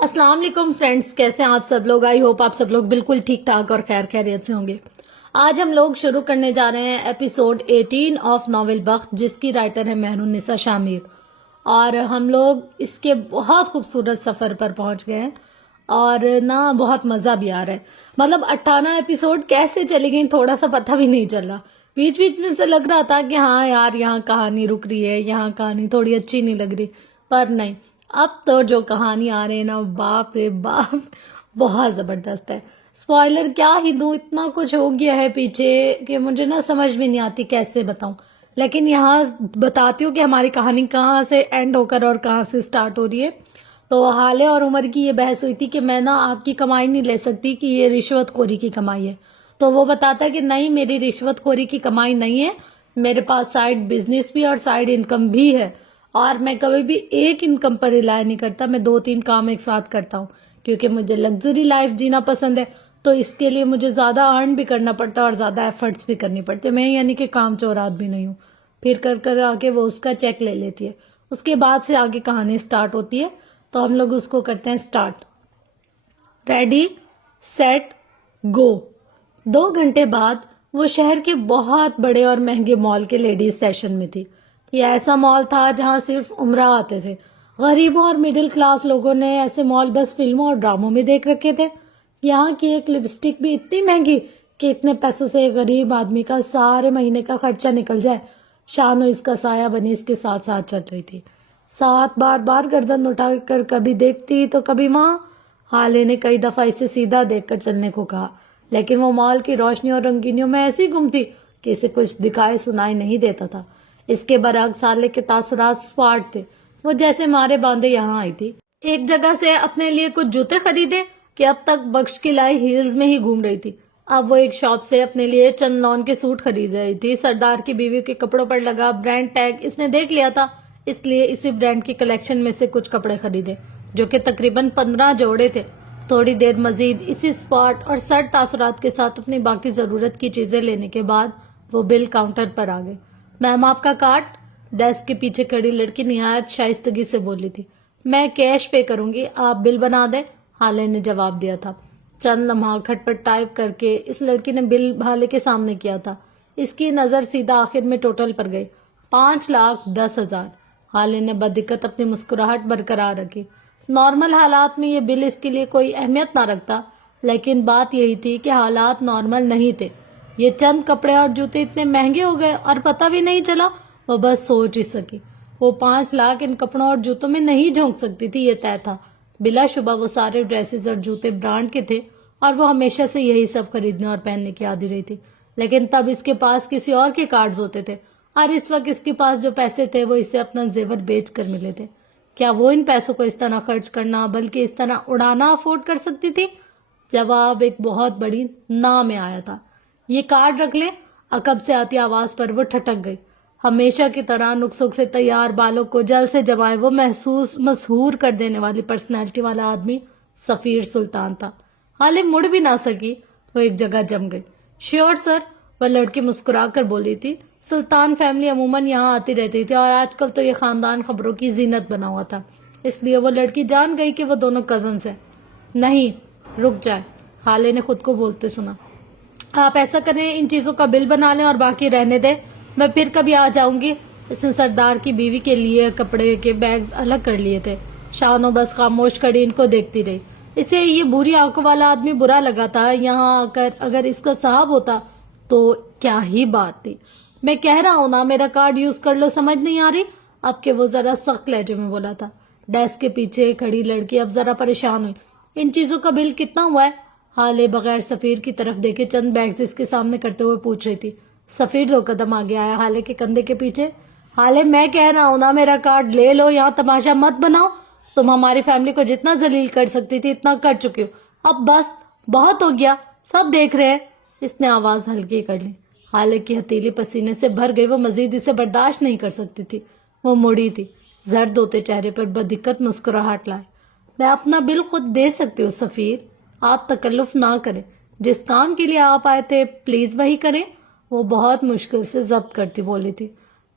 السلام علیکم فرینڈز، کیسے ہیں آپ سب لوگ؟ آئی ہوپ آپ سب لوگ بالکل ٹھیک ٹھاک اور خیر خیریت سے ہوں گے۔ آج ہم لوگ شروع کرنے جا رہے ہیں ایپیسوڈ 18 آف ناول بخت، جس کی رائٹر ہے مہرالنساء شامیر، اور ہم لوگ اس کے بہت خوبصورت سفر پر پہنچ گئے ہیں اور نا بہت مزہ بھی آ رہا ہے۔ مطلب 18 ایپیسوڈ کیسے چلی گئی تھوڑا سا پتہ بھی نہیں چل رہا۔ بیچ بیچ میں سے لگ رہا تھا کہ ہاں یار یہاں کہانی رک رہی ہے، یہاں کہانی تھوڑی اچھی نہیں لگ رہی، پر نہیں، اب تو جو کہانی آ رہی ہے نا، باپ رے باپ، بہت زبردست ہے۔ سپوائلر کیا ہی دوں، اتنا کچھ ہو گیا ہے پیچھے کہ مجھے نا سمجھ بھی نہیں آتی کیسے بتاؤں، لیکن یہاں بتاتی ہوں کہ ہماری کہانی کہاں سے اینڈ ہو کر اور کہاں سے سٹارٹ ہو رہی ہے۔ تو حالے اور عمر کی یہ بحث ہوئی تھی کہ میں نا آپ کی کمائی نہیں لے سکتی کہ یہ رشوت خوری کی کمائی ہے، تو وہ بتاتا ہے کہ نہیں، میری رشوت خوری کی کمائی نہیں ہے، میرے پاس سائیڈ بزنس بھی اور سائیڈ انکم بھی ہے، اور میں کبھی بھی ایک انکم پر ریلائی نہیں کرتا، میں 2-3 کام ایک ساتھ کرتا ہوں، کیونکہ مجھے لگژری لائف جینا پسند ہے، تو اس کے لیے مجھے زیادہ ارن بھی کرنا پڑتا ہے اور زیادہ ایفرٹس بھی کرنی پڑتے ہیں۔ میں یعنی کہ کام چور آدمی نہیں ہوں۔ پھر کر آگے وہ اس کا چیک لے لیتی ہے، اس کے بعد سے آگے کہانی سٹارٹ ہوتی ہے، تو ہم لوگ اس کو کرتے ہیں سٹارٹ۔ ریڈی سیٹ گو۔ 2 گھنٹے بعد وہ شہر کے بہت بڑے اور مہنگے مال کے لیڈیز سیشن میں تھی۔ یہ ایسا مال تھا جہاں صرف عمرہ آتے تھے۔ غریبوں اور مڈل کلاس لوگوں نے ایسے مال بس فلموں اور ڈراموں میں دیکھ رکھے تھے۔ یہاں کی ایک لپسٹک بھی اتنی مہنگی کہ اتنے پیسوں سے غریب آدمی کا سارے مہینے کا خرچہ نکل جائے۔ شانو اس کا سایہ بنی اس کے ساتھ ساتھ چل رہی تھی، ساتھ بار بار گردن اٹھا کر کبھی دیکھتی تو کبھی ماں۔ حالے نے کئی دفعہ اسے سیدھا دیکھ کر چلنے کو کہا، لیکن وہ مال کی روشنی اور رنگینیوں میں ایسی گم تھی کہ اسے کچھ دکھائی سنائی نہیں دیتا تھا۔ اس کے برعکس حالے کے تاثرات سپاٹ تھے۔ وہ جیسے مارے باندھے یہاں آئی تھی، ایک جگہ سے اپنے لیے کچھ جوتے خریدے کہ اب تک بخش کی لائی ہیلز میں ہی گھوم رہی تھی۔ اب وہ ایک شاپ سے اپنے لیے چند لون کے سوٹ خرید رہی تھی۔ سردار کی بیوی کے کپڑوں پر لگا برانڈ ٹیگ اس نے دیکھ لیا تھا، اس لیے اسی برانڈ کی کلیکشن میں سے کچھ کپڑے خریدے، جو کہ تقریباً 15 جوڑے تھے۔ تھوڑی دیر مزید اسی سپاٹ اور سرد تاثرات کے ساتھ اپنی باقی ضرورت کی چیزیں لینے کے بعد وہ بل کاؤنٹر پر آ گئے۔ میم آپ کا کارڈ؟ ڈیسک کے پیچھے کھڑی لڑکی نہایت شائستگی سے بولی تھی۔ میں کیش پے کروں گی، آپ بل بنا دیں، حالے نے جواب دیا تھا۔ چند لمحہ کھٹ پٹ ٹائپ کر کے اس لڑکی نے بل حالے کے سامنے کیا تھا۔ اس کی نظر سیدھا آخر میں ٹوٹل پر گئی، 5,10,000۔ حالے نے بددقت اپنی مسکراہٹ برقرار رکھی۔ نارمل حالات میں یہ بل اس کے لیے کوئی اہمیت نہ رکھتا، لیکن بات یہی تھی کہ حالات نارمل نہیں تھے۔ یہ چند کپڑے اور جوتے اتنے مہنگے ہو گئے اور پتہ بھی نہیں چلا، وہ بس سوچ ہی سکی۔ وہ 5 لاکھ ان کپڑوں اور جوتوں میں نہیں جھونک سکتی تھی، یہ طے تھا۔ بلا شبہ وہ سارے ڈریسز اور جوتے برانڈ کے تھے اور وہ ہمیشہ سے یہی سب خریدنے اور پہننے کی عادی رہی تھی، لیکن تب اس کے پاس کسی اور کے کارڈز ہوتے تھے، اور اس وقت اس کے پاس جو پیسے تھے وہ اسے اپنا زیور بیچ کر ملے تھے۔ کیا وہ ان پیسوں کو اس طرح خرچ کرنا بلکہ اس طرح اڑانا افورڈ کر سکتی تھی؟ جواب ایک بہت بڑی نا میں آیا تھا۔ یہ کارڈ رکھ لیں۔ عقب سے آتی آواز پر وہ ٹھٹک گئی۔ ہمیشہ کی طرح نقصوں سے تیار بالوں کو جل سے جمائے وہ مسحور کر دینے والی پرسنالٹی والا آدمی سفیر سلطان تھا۔ حالے مڑ بھی نہ سکی، وہ ایک جگہ جم گئی۔ شیور سر، وہ لڑکی مسکرا کر بولی تھی۔ سلطان فیملی عموماً یہاں آتی رہتی تھی اور آج کل تو یہ خاندان خبروں کی زینت بنا ہوا تھا، اس لیے وہ لڑکی جان گئی کہ وہ دونوں کزنز ہیں۔ نہیں، رک جائے، حالے نے خود کو بولتے سنا۔ آپ ایسا کریں، ان چیزوں کا بل بنا لیں اور باقی رہنے دیں، میں پھر کبھی آ جاؤں گی۔ اس نے سردار کی بیوی کے لیے کپڑے کے بیگز الگ کر لیے تھے۔ شانو بس خاموش کھڑی ان کو دیکھتی رہی۔ اسے یہ بری آنکھوں والا آدمی برا لگا تھا، یہاں آ کر اگر اس کا صاحب ہوتا تو کیا ہی بات تھی۔ میں کہہ رہا ہوں نا، میرا کارڈ یوز کر لو، سمجھ نہیں آ رہی؟ اب کہ وہ ذرا سخت لہجے میں بولا تھا۔ ڈیسک کے پیچھے کھڑی لڑکی اب ذرا پریشان ہوئی۔ ان چیزوں کا بل کتنا ہوا ہے؟ حالے بغیر سفیر کی طرف دیکھے چند بیگز اس کے سامنے کرتے ہوئے پوچھ رہی تھی۔ سفیر 2 قدم آگے آیا حالے کے کندھے کے پیچھے۔ حالے، میں کہہ رہا ہوں نا، میرا کارڈ لے لو، یہاں تماشا مت بناؤ۔ تم ہماری فیملی کو جتنا ذلیل کر سکتی تھی اتنا کر چکی ہو، اب بس بہت ہو گیا، سب دیکھ رہے ہیں۔ اس نے آواز ہلکی کر لی۔ حالے کی ہتھیلی پسینے سے بھر گئی، وہ مزید اسے برداشت نہیں کر سکتی تھی۔ وہ مڑی تھی، زرد ہوتے چہرے پر بددقت مسکراہٹ لائے۔ میں اپنا بل خود دے سکتی ہوں سفیر، آپ تکلف نہ کریں، جس کام کے لیے آپ آئے تھے پلیز وہی کریں۔ وہ بہت مشکل سے ضبط کرتی بولی تھی۔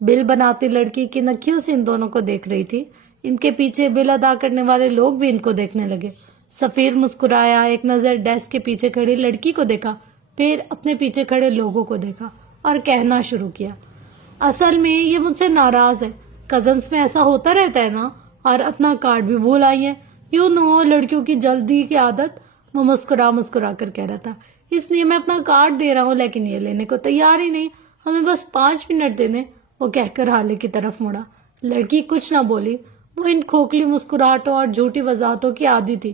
بل بناتی لڑکی کی نکھیوں سے ان دونوں کو دیکھ رہی تھی۔ ان کے پیچھے بل ادا کرنے والے لوگ بھی ان کو دیکھنے لگے۔ سفیر مسکرایا، ایک نظر ڈیسک کے پیچھے کھڑی لڑکی کو دیکھا، پھر اپنے پیچھے کھڑے لوگوں کو دیکھا اور کہنا شروع کیا، اصل میں یہ مجھ سے ناراض ہے، کزنس میں ایسا ہوتا رہتا ہے نا، اور اپنا کارڈ بھی بھول آئی ہے۔ لڑکیوں کی جلدی کی عادت۔ وہ مسکرا کر کہہ رہا تھا، اس لیے میں اپنا کارڈ دے رہا ہوں، لیکن یہ لینے کو تیار ہی نہیں، ہمیں بس 5 منٹ دے دیں۔ وہ کہہ کر حالے کی طرف مڑا۔ لڑکی کچھ نہ بولی، وہ ان کھوکھلی مسکراہٹوں اور جھوٹی وضاحتوں کی عادی تھی۔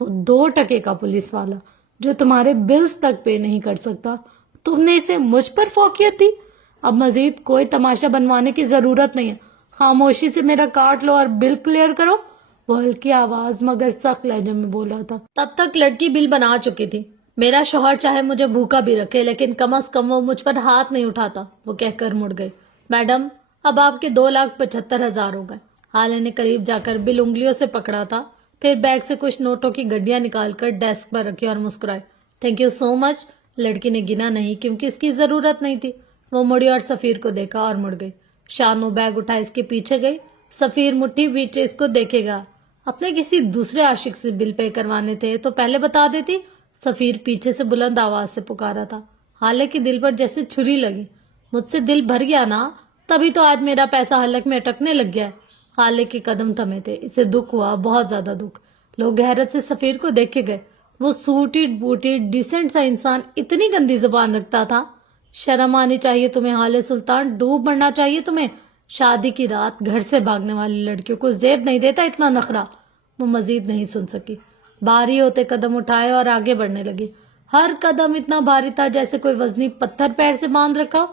وہ 2 ٹکے کا پولیس والا جو تمہارے بلز تک پے نہیں کر سکتا، تم نے اسے مجھ پر فوقیت دی؟ اب مزید کوئی تماشا بنوانے کی ضرورت نہیں ہے، خاموشی سے میرا کارڈ لو اور بل کلیئر کرو۔ وہ ہلکی آواز مگر سخت لہجے میں بول رہا تھا۔ تب تک لڑکی بل بنا چکی تھی۔ میرا شوہر چاہے مجھے بھوکا بھی رکھے، لیکن کم از کم وہ مجھ پر ہاتھ نہیں اٹھاتا، وہ کہہ کر مڑ گئی۔ میڈم، اب آپ کے 2,75,000 ہو گئے۔ حالے نے قریب جا کر بل انگلیوں سے پکڑا تھا، پھر بیگ سے کچھ نوٹوں کی گڈیاں نکال کر ڈیسک پر رکھی اور مسکرائے۔ تھینک یو سو مچ۔ لڑکی نے گنا نہیں کیونکہ اس کی ضرورت نہیں تھی۔ وہ مڑی اور سفیر کو دیکھا اور مڑ گئی۔ شانو بیگ اٹھا اس کے پیچھے گئی۔ سفیر مٹھی پیچھے اس کو دیکھے گا۔ اپنے کسی دوسرے عاشق سے بل پے کروانے تھے تو پہلے بتا دیتی۔ سفیر پیچھے سے بلند آواز سے پکارا تھا۔ حالے کے دل پر جیسے چھری لگی۔ مجھ سے دل بھر گیا نا، تبھی تو آج میرا پیسہ حلق میں اٹکنے لگ گیا ہے۔ حالے کے قدم تھمے تھے، اسے دکھ ہوا، بہت زیادہ دکھ۔ لوگ حیرت سے سفیر کو دیکھے گئے۔ وہ سوٹیڈ بوٹیڈ ڈیسنٹ سا انسان اتنی گندی زبان رکھتا تھا؟ شرم آنی چاہیے تمہیں حالے سلطان، ڈوب مرنا چاہیے تمہیں۔ شادی کی رات گھر سے بھاگنے والی لڑکیوں کو زیب نہیں دیتا اتنا نخرہ۔ وہ مزید نہیں سن سکی، بھاری ہوتے قدم اٹھائے اور آگے بڑھنے لگی۔ ہر قدم اتنا بھاری تھا جیسے کوئی وزنی پتھر پیر سے باندھ رکھا ہو،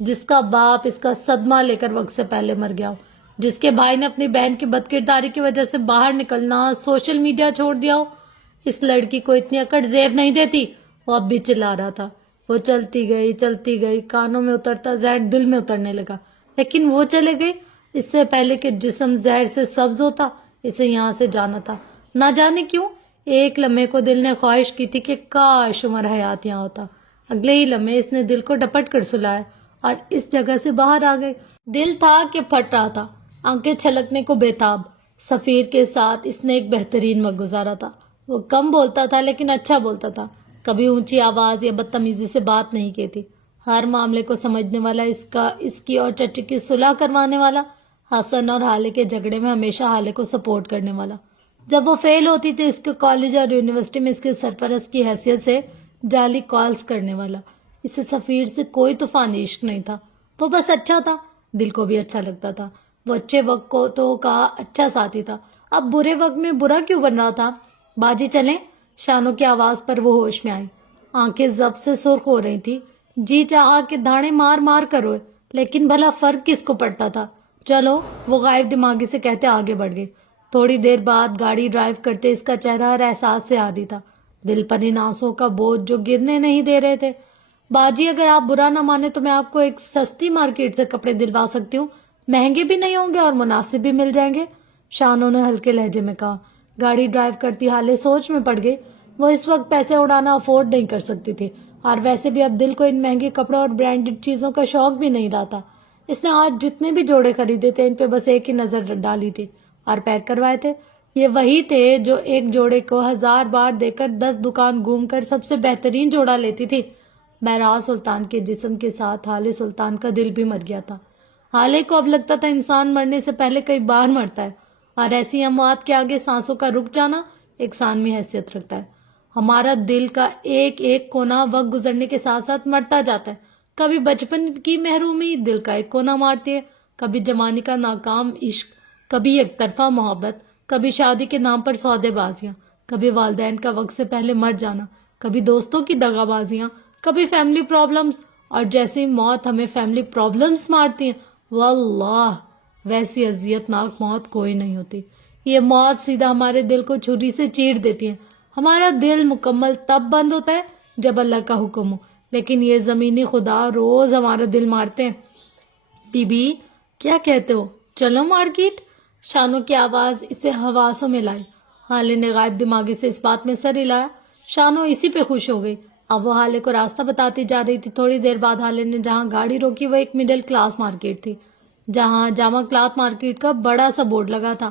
جس کا باپ اس کا صدمہ لے کر وقت سے پہلے مر گیا ہو، جس کے بھائی نے اپنی بہن کی بد کرداری کی وجہ سے باہر نکلنا، سوشل میڈیا چھوڑ دیا ہو۔ اس لڑکی کو اتنی اکڑ زیب نہیں دیتی۔ وہ اب بھی چلا رہا تھا۔ وہ چلتی گئی، کانوں میں اترتا زہر دل میں اترنے لگا، لیکن وہ چلے گئی اس سے پہلے کہ جسم زہر سے سبز ہوتا۔ اسے یہاں سے جانا تھا، نہ جانے کیوں۔ ایک لمحے کو دل نے خواہش کی تھی کہ کاش عمر حیات یہاں ہوتا۔ اگلے ہی لمحے اس نے دل کو ڈپٹ کر سلایا اور اس جگہ سے باہر آ گئی۔ دل تھا کہ پھٹ رہا تھا، آنکھیں چھلکنے کو بےتاب۔ سفیر کے ساتھ اس نے ایک بہترین وقت گزارا تھا۔ وہ کم بولتا تھا لیکن اچھا بولتا تھا، کبھی اونچی آواز یا بدتمیزی سے بات نہیں کی تھی۔ ہر معاملے کو سمجھنے والا، اس کی اور چچی کی صلح کروانے والا، حسن اور حالے کے جھگڑے میں ہمیشہ حالے کو سپورٹ کرنے والا۔ جب وہ فیل ہوتی تھی اس کے کالج اور یونیورسٹی میں اس کے سرپرست کی حیثیت سے جعلی کالز کرنے والا۔ اسے سفیر سے کوئی طوفانی عشق نہیں تھا، وہ بس اچھا تھا، دل کو بھی اچھا لگتا تھا۔ وہ اچھے وقتوں کا اچھا ساتھی تھا، اب برے وقت میں برا کیوں بن رہا تھا؟ باجی چلیں؟ شانو کی آواز پر وہ ہوش میں آئی، آنکھیں ضبط سے سرخ ہو رہی تھی۔ جی چاہا کہ دھاڑے مار مار کر روئے، لیکن بھلا فرق کس کو پڑتا تھا؟ چلو، وہ غائب دماغی سے کہتے آگے بڑھ گئے۔ تھوڑی دیر بعد گاڑی ڈرائیو کرتے اس کا چہرہ ہر احساس سے عاری تھا، دل پر ان آنسوں کا بوجھ جو گرنے نہیں دے رہے تھے۔ باجی اگر آپ برا نہ مانے تو میں آپ کو ایک سستی مارکیٹ سے کپڑے دلوا سکتی ہوں، مہنگے بھی نہیں ہوں گے اور مناسب بھی مل جائیں گے، شانو نے ہلکے لہجے میں کہا۔ گاڑی ڈرائیو کرتی حالے سوچ میں پڑ گئی۔ وہ اس وقت پیسے اڑانا افورڈ نہیں کر سکتی تھی، اور ویسے بھی اب دل کو ان مہنگے کپڑوں اور برانڈڈ چیزوں کا شوق بھی نہیں رہا تھا۔ اس نے آج جتنے بھی جوڑے خریدے تھے ان پہ بس ایک ہی نظر ڈالی تھی اور پیک کروائے تھے۔ یہ وہی تھے جو ایک جوڑے کو 1000 بار دے کر 10 دکان گھوم کر سب سے بہترین جوڑا لیتی تھی۔ مہراز سلطان کے جسم کے ساتھ حالے سلطان کا دل بھی مر گیا تھا۔ حالے کو اب لگتا تھا انسان مرنے سے پہلے کئی بار مرتا ہے، اور ایسی اموات کے آگے سانسوں کا رک جانا ایک ثانوی حیثیت رکھتا ہے۔ ہمارا دل کا ایک ایک کونا وقت گزرنے کے ساتھ ساتھ مرتا جاتا ہے۔ کبھی بچپن کی محرومی دل کا ایک کونا مارتی ہے، کبھی جوانی کا ناکام عشق، کبھی ایک طرفہ محبت، کبھی شادی کے نام پر سودے بازیاں، کبھی والدین کا وقت سے پہلے مر جانا، کبھی دوستوں کی دغا بازیاں، کبھی فیملی پرابلمز، اور جیسی موت ہمیں فیملی پرابلمز مارتی ہیں، واللہ ویسی اذیت ناک موت کوئی نہیں ہوتی۔ یہ موت سیدھا ہمارے دل کو چھری سے چیر دیتی ہے۔ ہمارا دل مکمل تب بند ہوتا ہے جب اللہ کا حکم ہو، لیکن یہ زمینی خدا روز ہمارا دل مارتے ہیں۔ بی بی کیا کہتے ہو، چلو مارکیٹ؟ شانو کی آواز اسے حواسوں میں لائی۔ حالے نے غائب دماغی سے اس بات میں سر ہلایا۔ شانو اسی پہ خوش ہو گئی۔ اب وہ حالے کو راستہ بتاتی جا رہی تھی۔ تھوڑی دیر بعد حالے نے جہاں گاڑی روکی وہ ایک مڈل کلاس مارکیٹ تھی، جہاں جامع کلاتھ مارکیٹ کا بڑا سا بورڈ لگا تھا۔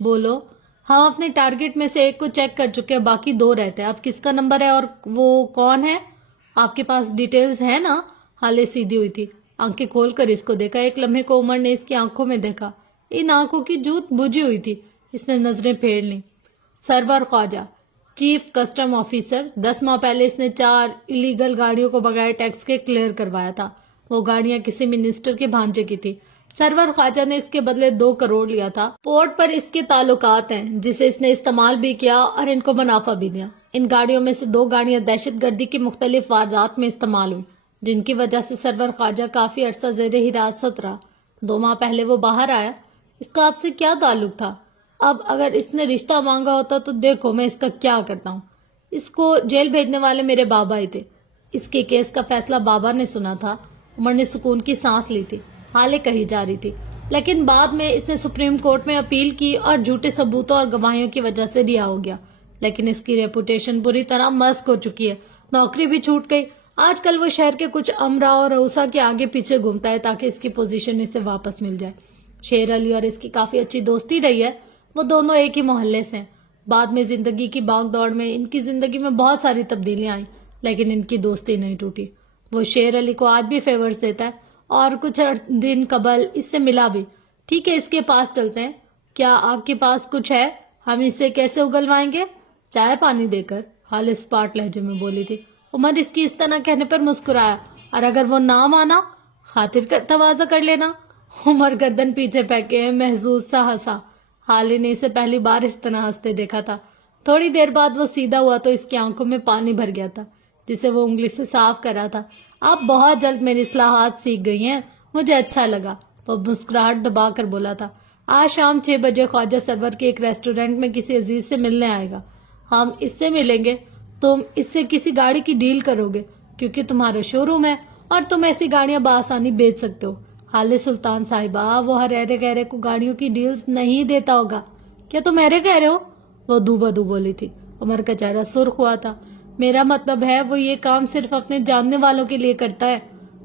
بولو ہم اپنے ٹارگٹ میں سے ایک کو چیک کر چکے ہیں, باقی 2 رہتے ہیں. اب کس کا نمبر ہے اور وہ کون ہے؟ آپ کے پاس ڈیٹیلز ہے نا؟ حالے سیدھی ہوئی تھی, آنکھیں کھول کر اس کو دیکھا. ایک لمحے کو عمر نے اس کی آنکھوں میں دیکھا, ان آنکھوں کی جوت بجھی ہوئی تھی. اس نے نظریں پھیر لیں. سرور خواجہ, چیف کسٹم آفیسر. 10 ماہ پہلے اس نے 4 الیگل گاڑیوں کو بغیر ٹیکس کے کلیئر کروایا تھا. وہ گاڑیاں کسی منسٹر کے بھانجے کی تھی. سرور خواجہ نے اس کے بدلے 2 کروڑ لیا تھا. پورٹ پر اس کے تعلقات ہیں جسے اس نے استعمال بھی کیا اور ان کو منافع بھی دیا. ان گاڑیوں میں سے 2 گاڑیاں دہشت گردی کی مختلف واردات میں استعمال ہوئی, جن کی وجہ سے سرور خواجہ کافی عرصہ زیر حراست رہا. 2 ماہ پہلے وہ باہر آیا. اس کا آپ سے کیا تعلق تھا؟ اب اگر اس نے رشتہ مانگا ہوتا تو دیکھو میں اس کا کیا کرتا ہوں. اس کو جیل بھیجنے والے میرے بابا ہی تھے. اس کے کیس کا فیصلہ بابا نے سنا تھا. عمر نے سکون کی سانس لی تھی. حالیں کہی جا رہی تھی, لیکن بعد میں اس نے سپریم کورٹ میں اپیل کی اور جھوٹے ثبوتوں اور گواہیوں کی وجہ سے رہا ہو گیا. لیکن اس کی ریپوٹیشن بری طرح مسک ہو چکی ہے. نوکری بھی چھوٹ گئی. آج کل وہ شہر کے کچھ امرا اور روسا کے آگے پیچھے گھومتا ہے تاکہ اس کی پوزیشن اسے واپس مل جائے. شیر علی اور اس کی کافی اچھی دوستی رہی ہے. وہ دونوں ایک ہی محلے سے ہیں. بعد میں زندگی کی باغ دوڑ میں ان کی زندگی میں بہت ساری تبدیلیاں آئیں, لیکن ان کی دوستی نہیں ٹوٹی. وہ شیر علی کو آج بھی فیورز دیتا ہے اور کچھ دن قبل اس سے ملا بھی. ٹھیک ہے, اس کے پاس چلتے ہیں. کیا آپ کے پاس کچھ ہے؟ ہم اسے کیسے اگلوائیں گے؟ چائے پانی دے کر, حال اسپاٹ لہجے میں بولی تھی. عمر اس کی اس طرح کہنے پر مسکرایا. اور اگر وہ نہ مانا, خاطر کا تواضع کر لینا. عمر گردن پیچھے پھینکے محظوظ سا ہنسا. حالے نے اسے پہلی بار اس طرح ہنستے دیکھا تھا. تھوڑی دیر بعد وہ سیدھا ہوا تو اس کی آنکھوں میں پانی بھر گیا تھا, جسے وہ انگلی سے صاف کر رہا تھا. آپ بہت جلد میری اصلاحات سیکھ گئی ہیں, مجھے اچھا لگا. وہ مسکراہٹ دبا کر بولا تھا. آج شام 6 بجے خواجہ سرور کے ایک ریسٹورینٹ میں کسی عزیز سے ملنے آئے گا. ہم اس سے ملیں گے. تم اس سے کسی گاڑی کی ڈیل کرو گے کیونکہ تمہارا شو روم ہے اور تم ایسی گاڑیاں بآسانی بیچ سکتے ہو. حال سلطان صاحبہ, وہ ہر ایرے گہرے کو گاڑیوں کی ڈیلز نہیں دیتا ہوگا. کیا تم ایرے کہہ رہے ہو؟ وہ دو بدو بولی تھی. عمر کا چہرہ سرخ ہوا تھا. میرا مطلب ہے وہ یہ کام صرف اپنے جاننے والوں کے لیے کرتا ہے.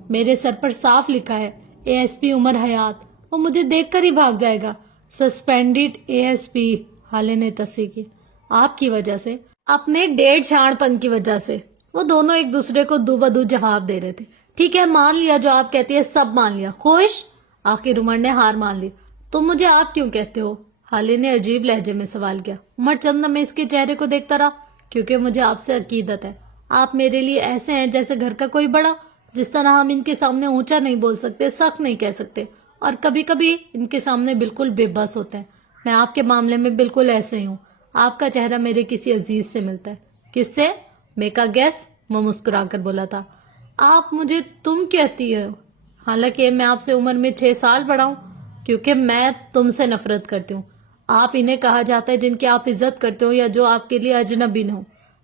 میرے سر پر صاف لکھا ہے ASP عمر حیات. وہ مجھے دیکھ کر ہی بھاگ جائے گا. سسپینڈڈ ASP, حالے نے تصحیح کی. آپ کی وجہ سے, اپنے ڈیڑھ چھاڑ پن کی وجہ سے. وہ دونوں ایک دوسرے کو دو بدو جواب دے رہے تھے. ٹھیک ہے, مان لیا جو آپ کہتی ہے, سب مان لیا. خوش؟ آخر عمر نے ہار مان لی. تم مجھے آپ کیوں کہتے ہو؟ حالے نے عجیب لہجے میں سوال کیا. عمر چند میں اس کے چہرے کو دیکھتا رہا. کیونکہ مجھے آپ سے عقیدت ہے. آپ میرے لیے ایسے ہیں جیسے گھر کا کوئی بڑا, جس طرح ہم ان کے سامنے اونچا نہیں بول سکتے, سخت نہیں کہہ سکتے, اور کبھی کبھی ان کے سامنے بالکل بے بس ہوتے ہیں. میں آپ کے معاملے میں بالکل ایسے ہی ہوں. آپ کا چہرہ میرے کسی عزیز سے ملتا ہے. کس سے؟ میک اے گیس, وہ مسکرا کر بولا تھا. آپ مجھے تم کہتی ہو, حالانکہ میں آپ سے عمر میں 6 سال بڑا ہوں. کیونکہ میں تم سے نفرت کرتی ہوں. آپ انہیں کہا جاتا ہے جن کی آپ عزت کرتے ہو یا جو آپ کے لیے اجنبی نہ ہو.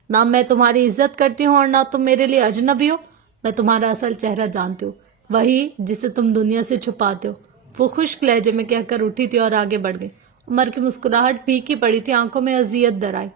نہ میں تمہاری عزت کرتی ہوں اور نہ تم میرے لیے اجنبی ہو. میں تمہارا اصل چہرہ جانتی ہوں, وہی جسے تم دنیا سے چھپاتے ہو. وہ خشک لہجے میں کہہ کر اٹھی تھی اور آگے بڑھ گئی. عمر کی مسکراہٹ پھیکی پڑی تھی, آنکھوں میں اذیت در آئی.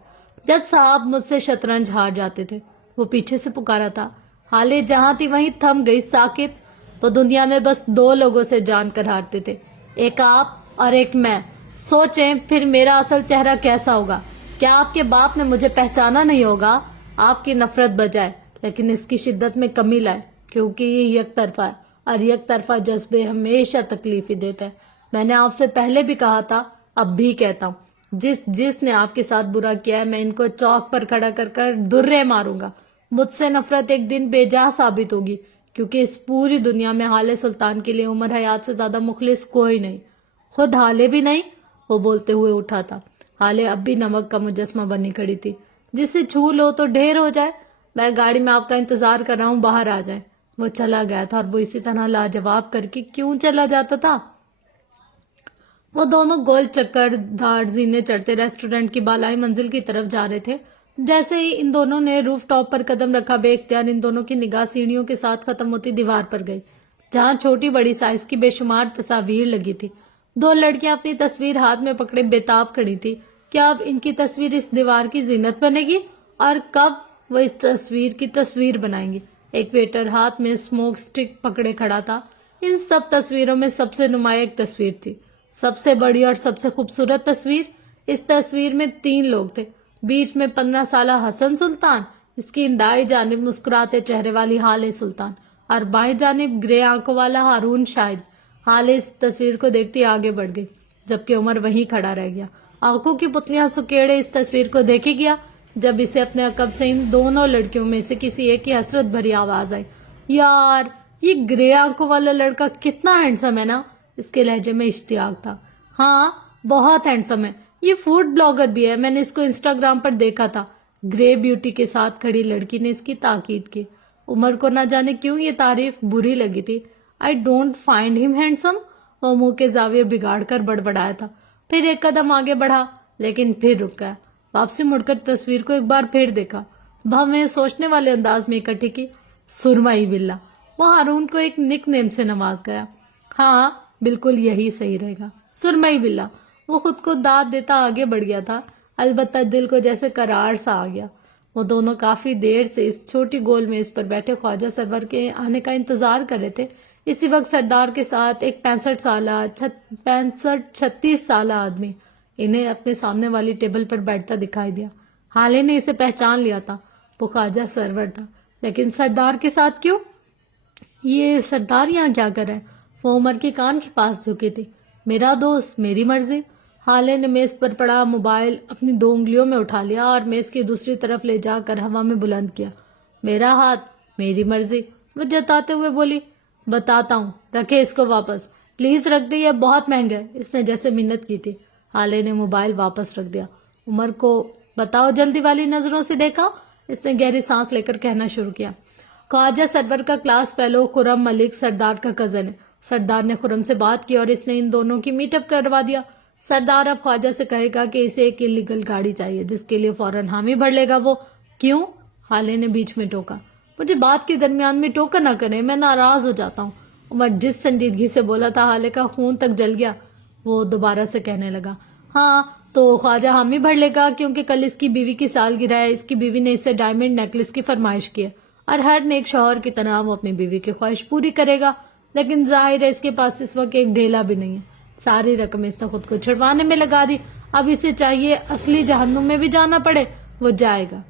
جج صاحب مجھ سے شطرنج ہار جاتے تھے, وہ پیچھے سے پکارا تھا. حالے جہاں تھی وہیں تھم گئی ساکت. وہ دنیا میں بس 2 لوگوں سے جان کر ہارتے تھے, ایک آپ اور ایک میں. سوچیں پھر میرا اصل چہرہ کیسا ہوگا. کیا آپ کے باپ نے مجھے پہچانا نہیں ہوگا؟ آپ کی نفرت بجائے, لیکن اس کی شدت میں کمی لائے, کیونکہ یہ یک طرفہ ہے اور یک طرفہ جذبے ہمیشہ تکلیف ہی دیتے ہیں. میں نے آپ سے پہلے بھی کہا تھا, اب بھی کہتا ہوں, جس نے آپ کے ساتھ برا کیا ہے میں ان کو چوک پر کھڑا کر کر درے ماروں گا. مجھ سے نفرت ایک دن بے جا ثابت ہوگی, کیونکہ اس پوری دنیا میں حال سلطان کے لیے عمر حیات سے زیادہ مخلص کوئی نہیں. خود حالے بھی نہیں, وہ بولتے ہوئے اٹھا تھا. حالے اب بھی نمک کا مجسمہ بنی کھڑی تھی. جسے چھو لو تو ڈھیر ہو جائے. میں گاڑی میں آپ کا انتظار کر رہا ہوں, باہر آ جائیں. وہ چلا گیا تھا, اور وہ اسی طرح لاجواب کر کے کیوں چلا جاتا تھا. وہ دونوں گول چکر دھار زینے چڑھتے ریسٹورینٹ کی بالائی منزل کی طرف جا رہے تھے. جیسے ہی ان دونوں نے روف ٹاپ پر قدم رکھا, بے اختیار ان دونوں کی نگاہ سیڑھیوں کے ساتھ ختم ہوتی دیوار پر گئی, جہاں چھوٹی بڑی سائز کی بے شمار تصاویر لگی تھی. 2 لڑکیاں اپنی تصویر ہاتھ میں پکڑے بےتاب کھڑی تھی. کیا اب ان کی تصویر اس دیوار کی زینت بنے گی, اور کب وہ اس تصویر کی تصویر بنائیں گی. ایک ویٹر ہاتھ میں اسموک سٹک پکڑے کھڑا تھا. ان سب تصویروں میں سب سے نمایاں ایک تصویر تھی, سب سے بڑی اور سب سے خوبصورت تصویر, اس تصویر میں 3 لوگ تھے. بیچ میں 15 سالہ حسن سلطان، اس کی دائیں جانب مسکراتے چہرے والی ہالے سلطان، اور بائیں جانب گرے آنکھوں والا ہارون شاہد. ہالے اس تصویر کو دیکھتی آگے بڑھ گئی جبکہ عمر وہیں کھڑا رہ گیا. آنکھوں کی پتلیاں سکیڑے اس تصویر کو دیکھے گیا جب اسے اپنے عقب سے ان دونوں لڑکیوں میں سے کسی ایک کی حسرت بھری آواز آئی. یار یہ گرے آنکھوں والا لڑکا کتنا ہینڈسم ہے نا. اس کے لہجے میں اشتیاق تھا. ہاں بہت ہینڈسم ہے، یہ فوڈ بلاگر بھی ہے، میں نے اس کو انسٹاگرام پر دیکھا تھا. گرے بیوٹی کے ساتھ کھڑی لڑکی نے اس کی تاکید کی. عمر کو نہ جانے کیوں یہ تعریف بری لگی تھی. آئی ڈونٹ فائنڈ ہم ہینڈسم. وہ منہ کے زاویے بگاڑ کر بڑبڑایا تھا. پھر ایک قدم آگے بڑھا لیکن پھر رک گیا. واپسی مڑ کر تصویر کو ایک بار پھر دیکھا. بھویں سوچنے والے انداز میں اکٹھی کی. سرمئی بلا. وہ ہارون کو ایک نک نیم سے نواز گیا. ہاں بالکل یہی صحیح رہے گا، سرمئی بلا. وہ خود کو داد دیتا آگے بڑھ گیا تھا، البتہ دل کو جیسے قرار سا آ گیا. وہ دونوں کافی دیر سے اس چھوٹی گول میز پر بیٹھے خواجہ سرور کے آنے کا انتظار کر رہے تھے. اسی وقت سردار کے ساتھ ایک 36 سالہ آدمی انہیں اپنے سامنے والی ٹیبل پر بیٹھتا دکھائی دیا. حالے نے اسے پہچان لیا تھا، وہ خواجہ سرور تھا. لیکن سردار کے ساتھ کیوں؟ یہ سردار یہاں کیا کر رہے ہیں؟ وہ عمر کے کان کے پاس جھکی تھی. میرا دوست میری مرضی. حالے نے میز پر پڑا موبائل اپنی 2 انگلیوں میں اٹھا لیا اور میز کی دوسری طرف لے جا کر ہوا میں بلند کیا. میرا ہاتھ میری مرضی، وہ جتاتے ہوئے بولی. بتاتا ہوں، رکھے اس کو واپس پلیز. رکھ دے، یہ بہت مہنگا ہے. اس نے جیسے منت کی تھی. حالے نے موبائل واپس رکھ دیا. عمر کو بتاؤ جلدی والی نظروں سے دیکھا. اس نے گہری سانس لے کر کہنا شروع کیا. خواجہ سرور کا کلاس فیلو خرم ملک سردار کا کزن ہے. سردار نے خرم سے بات کی اور اس نے ان دونوں کی میٹ اپ کروا دیا. سردار اب خواجہ سے کہے گا کہ اسے ایک انلیگل گاڑی چاہیے جس کے لیے فوراً حامی بھر لے گا. وہ کیوں؟ حالے نے بیچ میں ٹوکا. مجھے بات کے درمیان میں ٹوکا نہ کریں، میں ناراض ہو جاتا ہوں. عمر جس سنجیدگی سے بولا تھا حالے کا خون تک جل گیا. وہ دوبارہ سے کہنے لگا. ہاں تو خواجہ حامی بھر لے گا کیونکہ کل اس کی بیوی کی سالگرہ ہے. اس کی بیوی نے اسے ڈائمنڈ نیکلس کی فرمائش کی ہے اور ہر نیک شوہر کی طرح وہ اپنی بیوی کی خواہش پوری کرے گا. لیکن ظاہر ہے اس کے پاس اس وقت ایک ڈھیلا بھی نہیں ہے. ساری رقم اس نے خود کو چھڑوانے میں لگا دی. اب اسے چاہیے اصلی جہنم میں بھی جانا پڑے وہ جائے گا،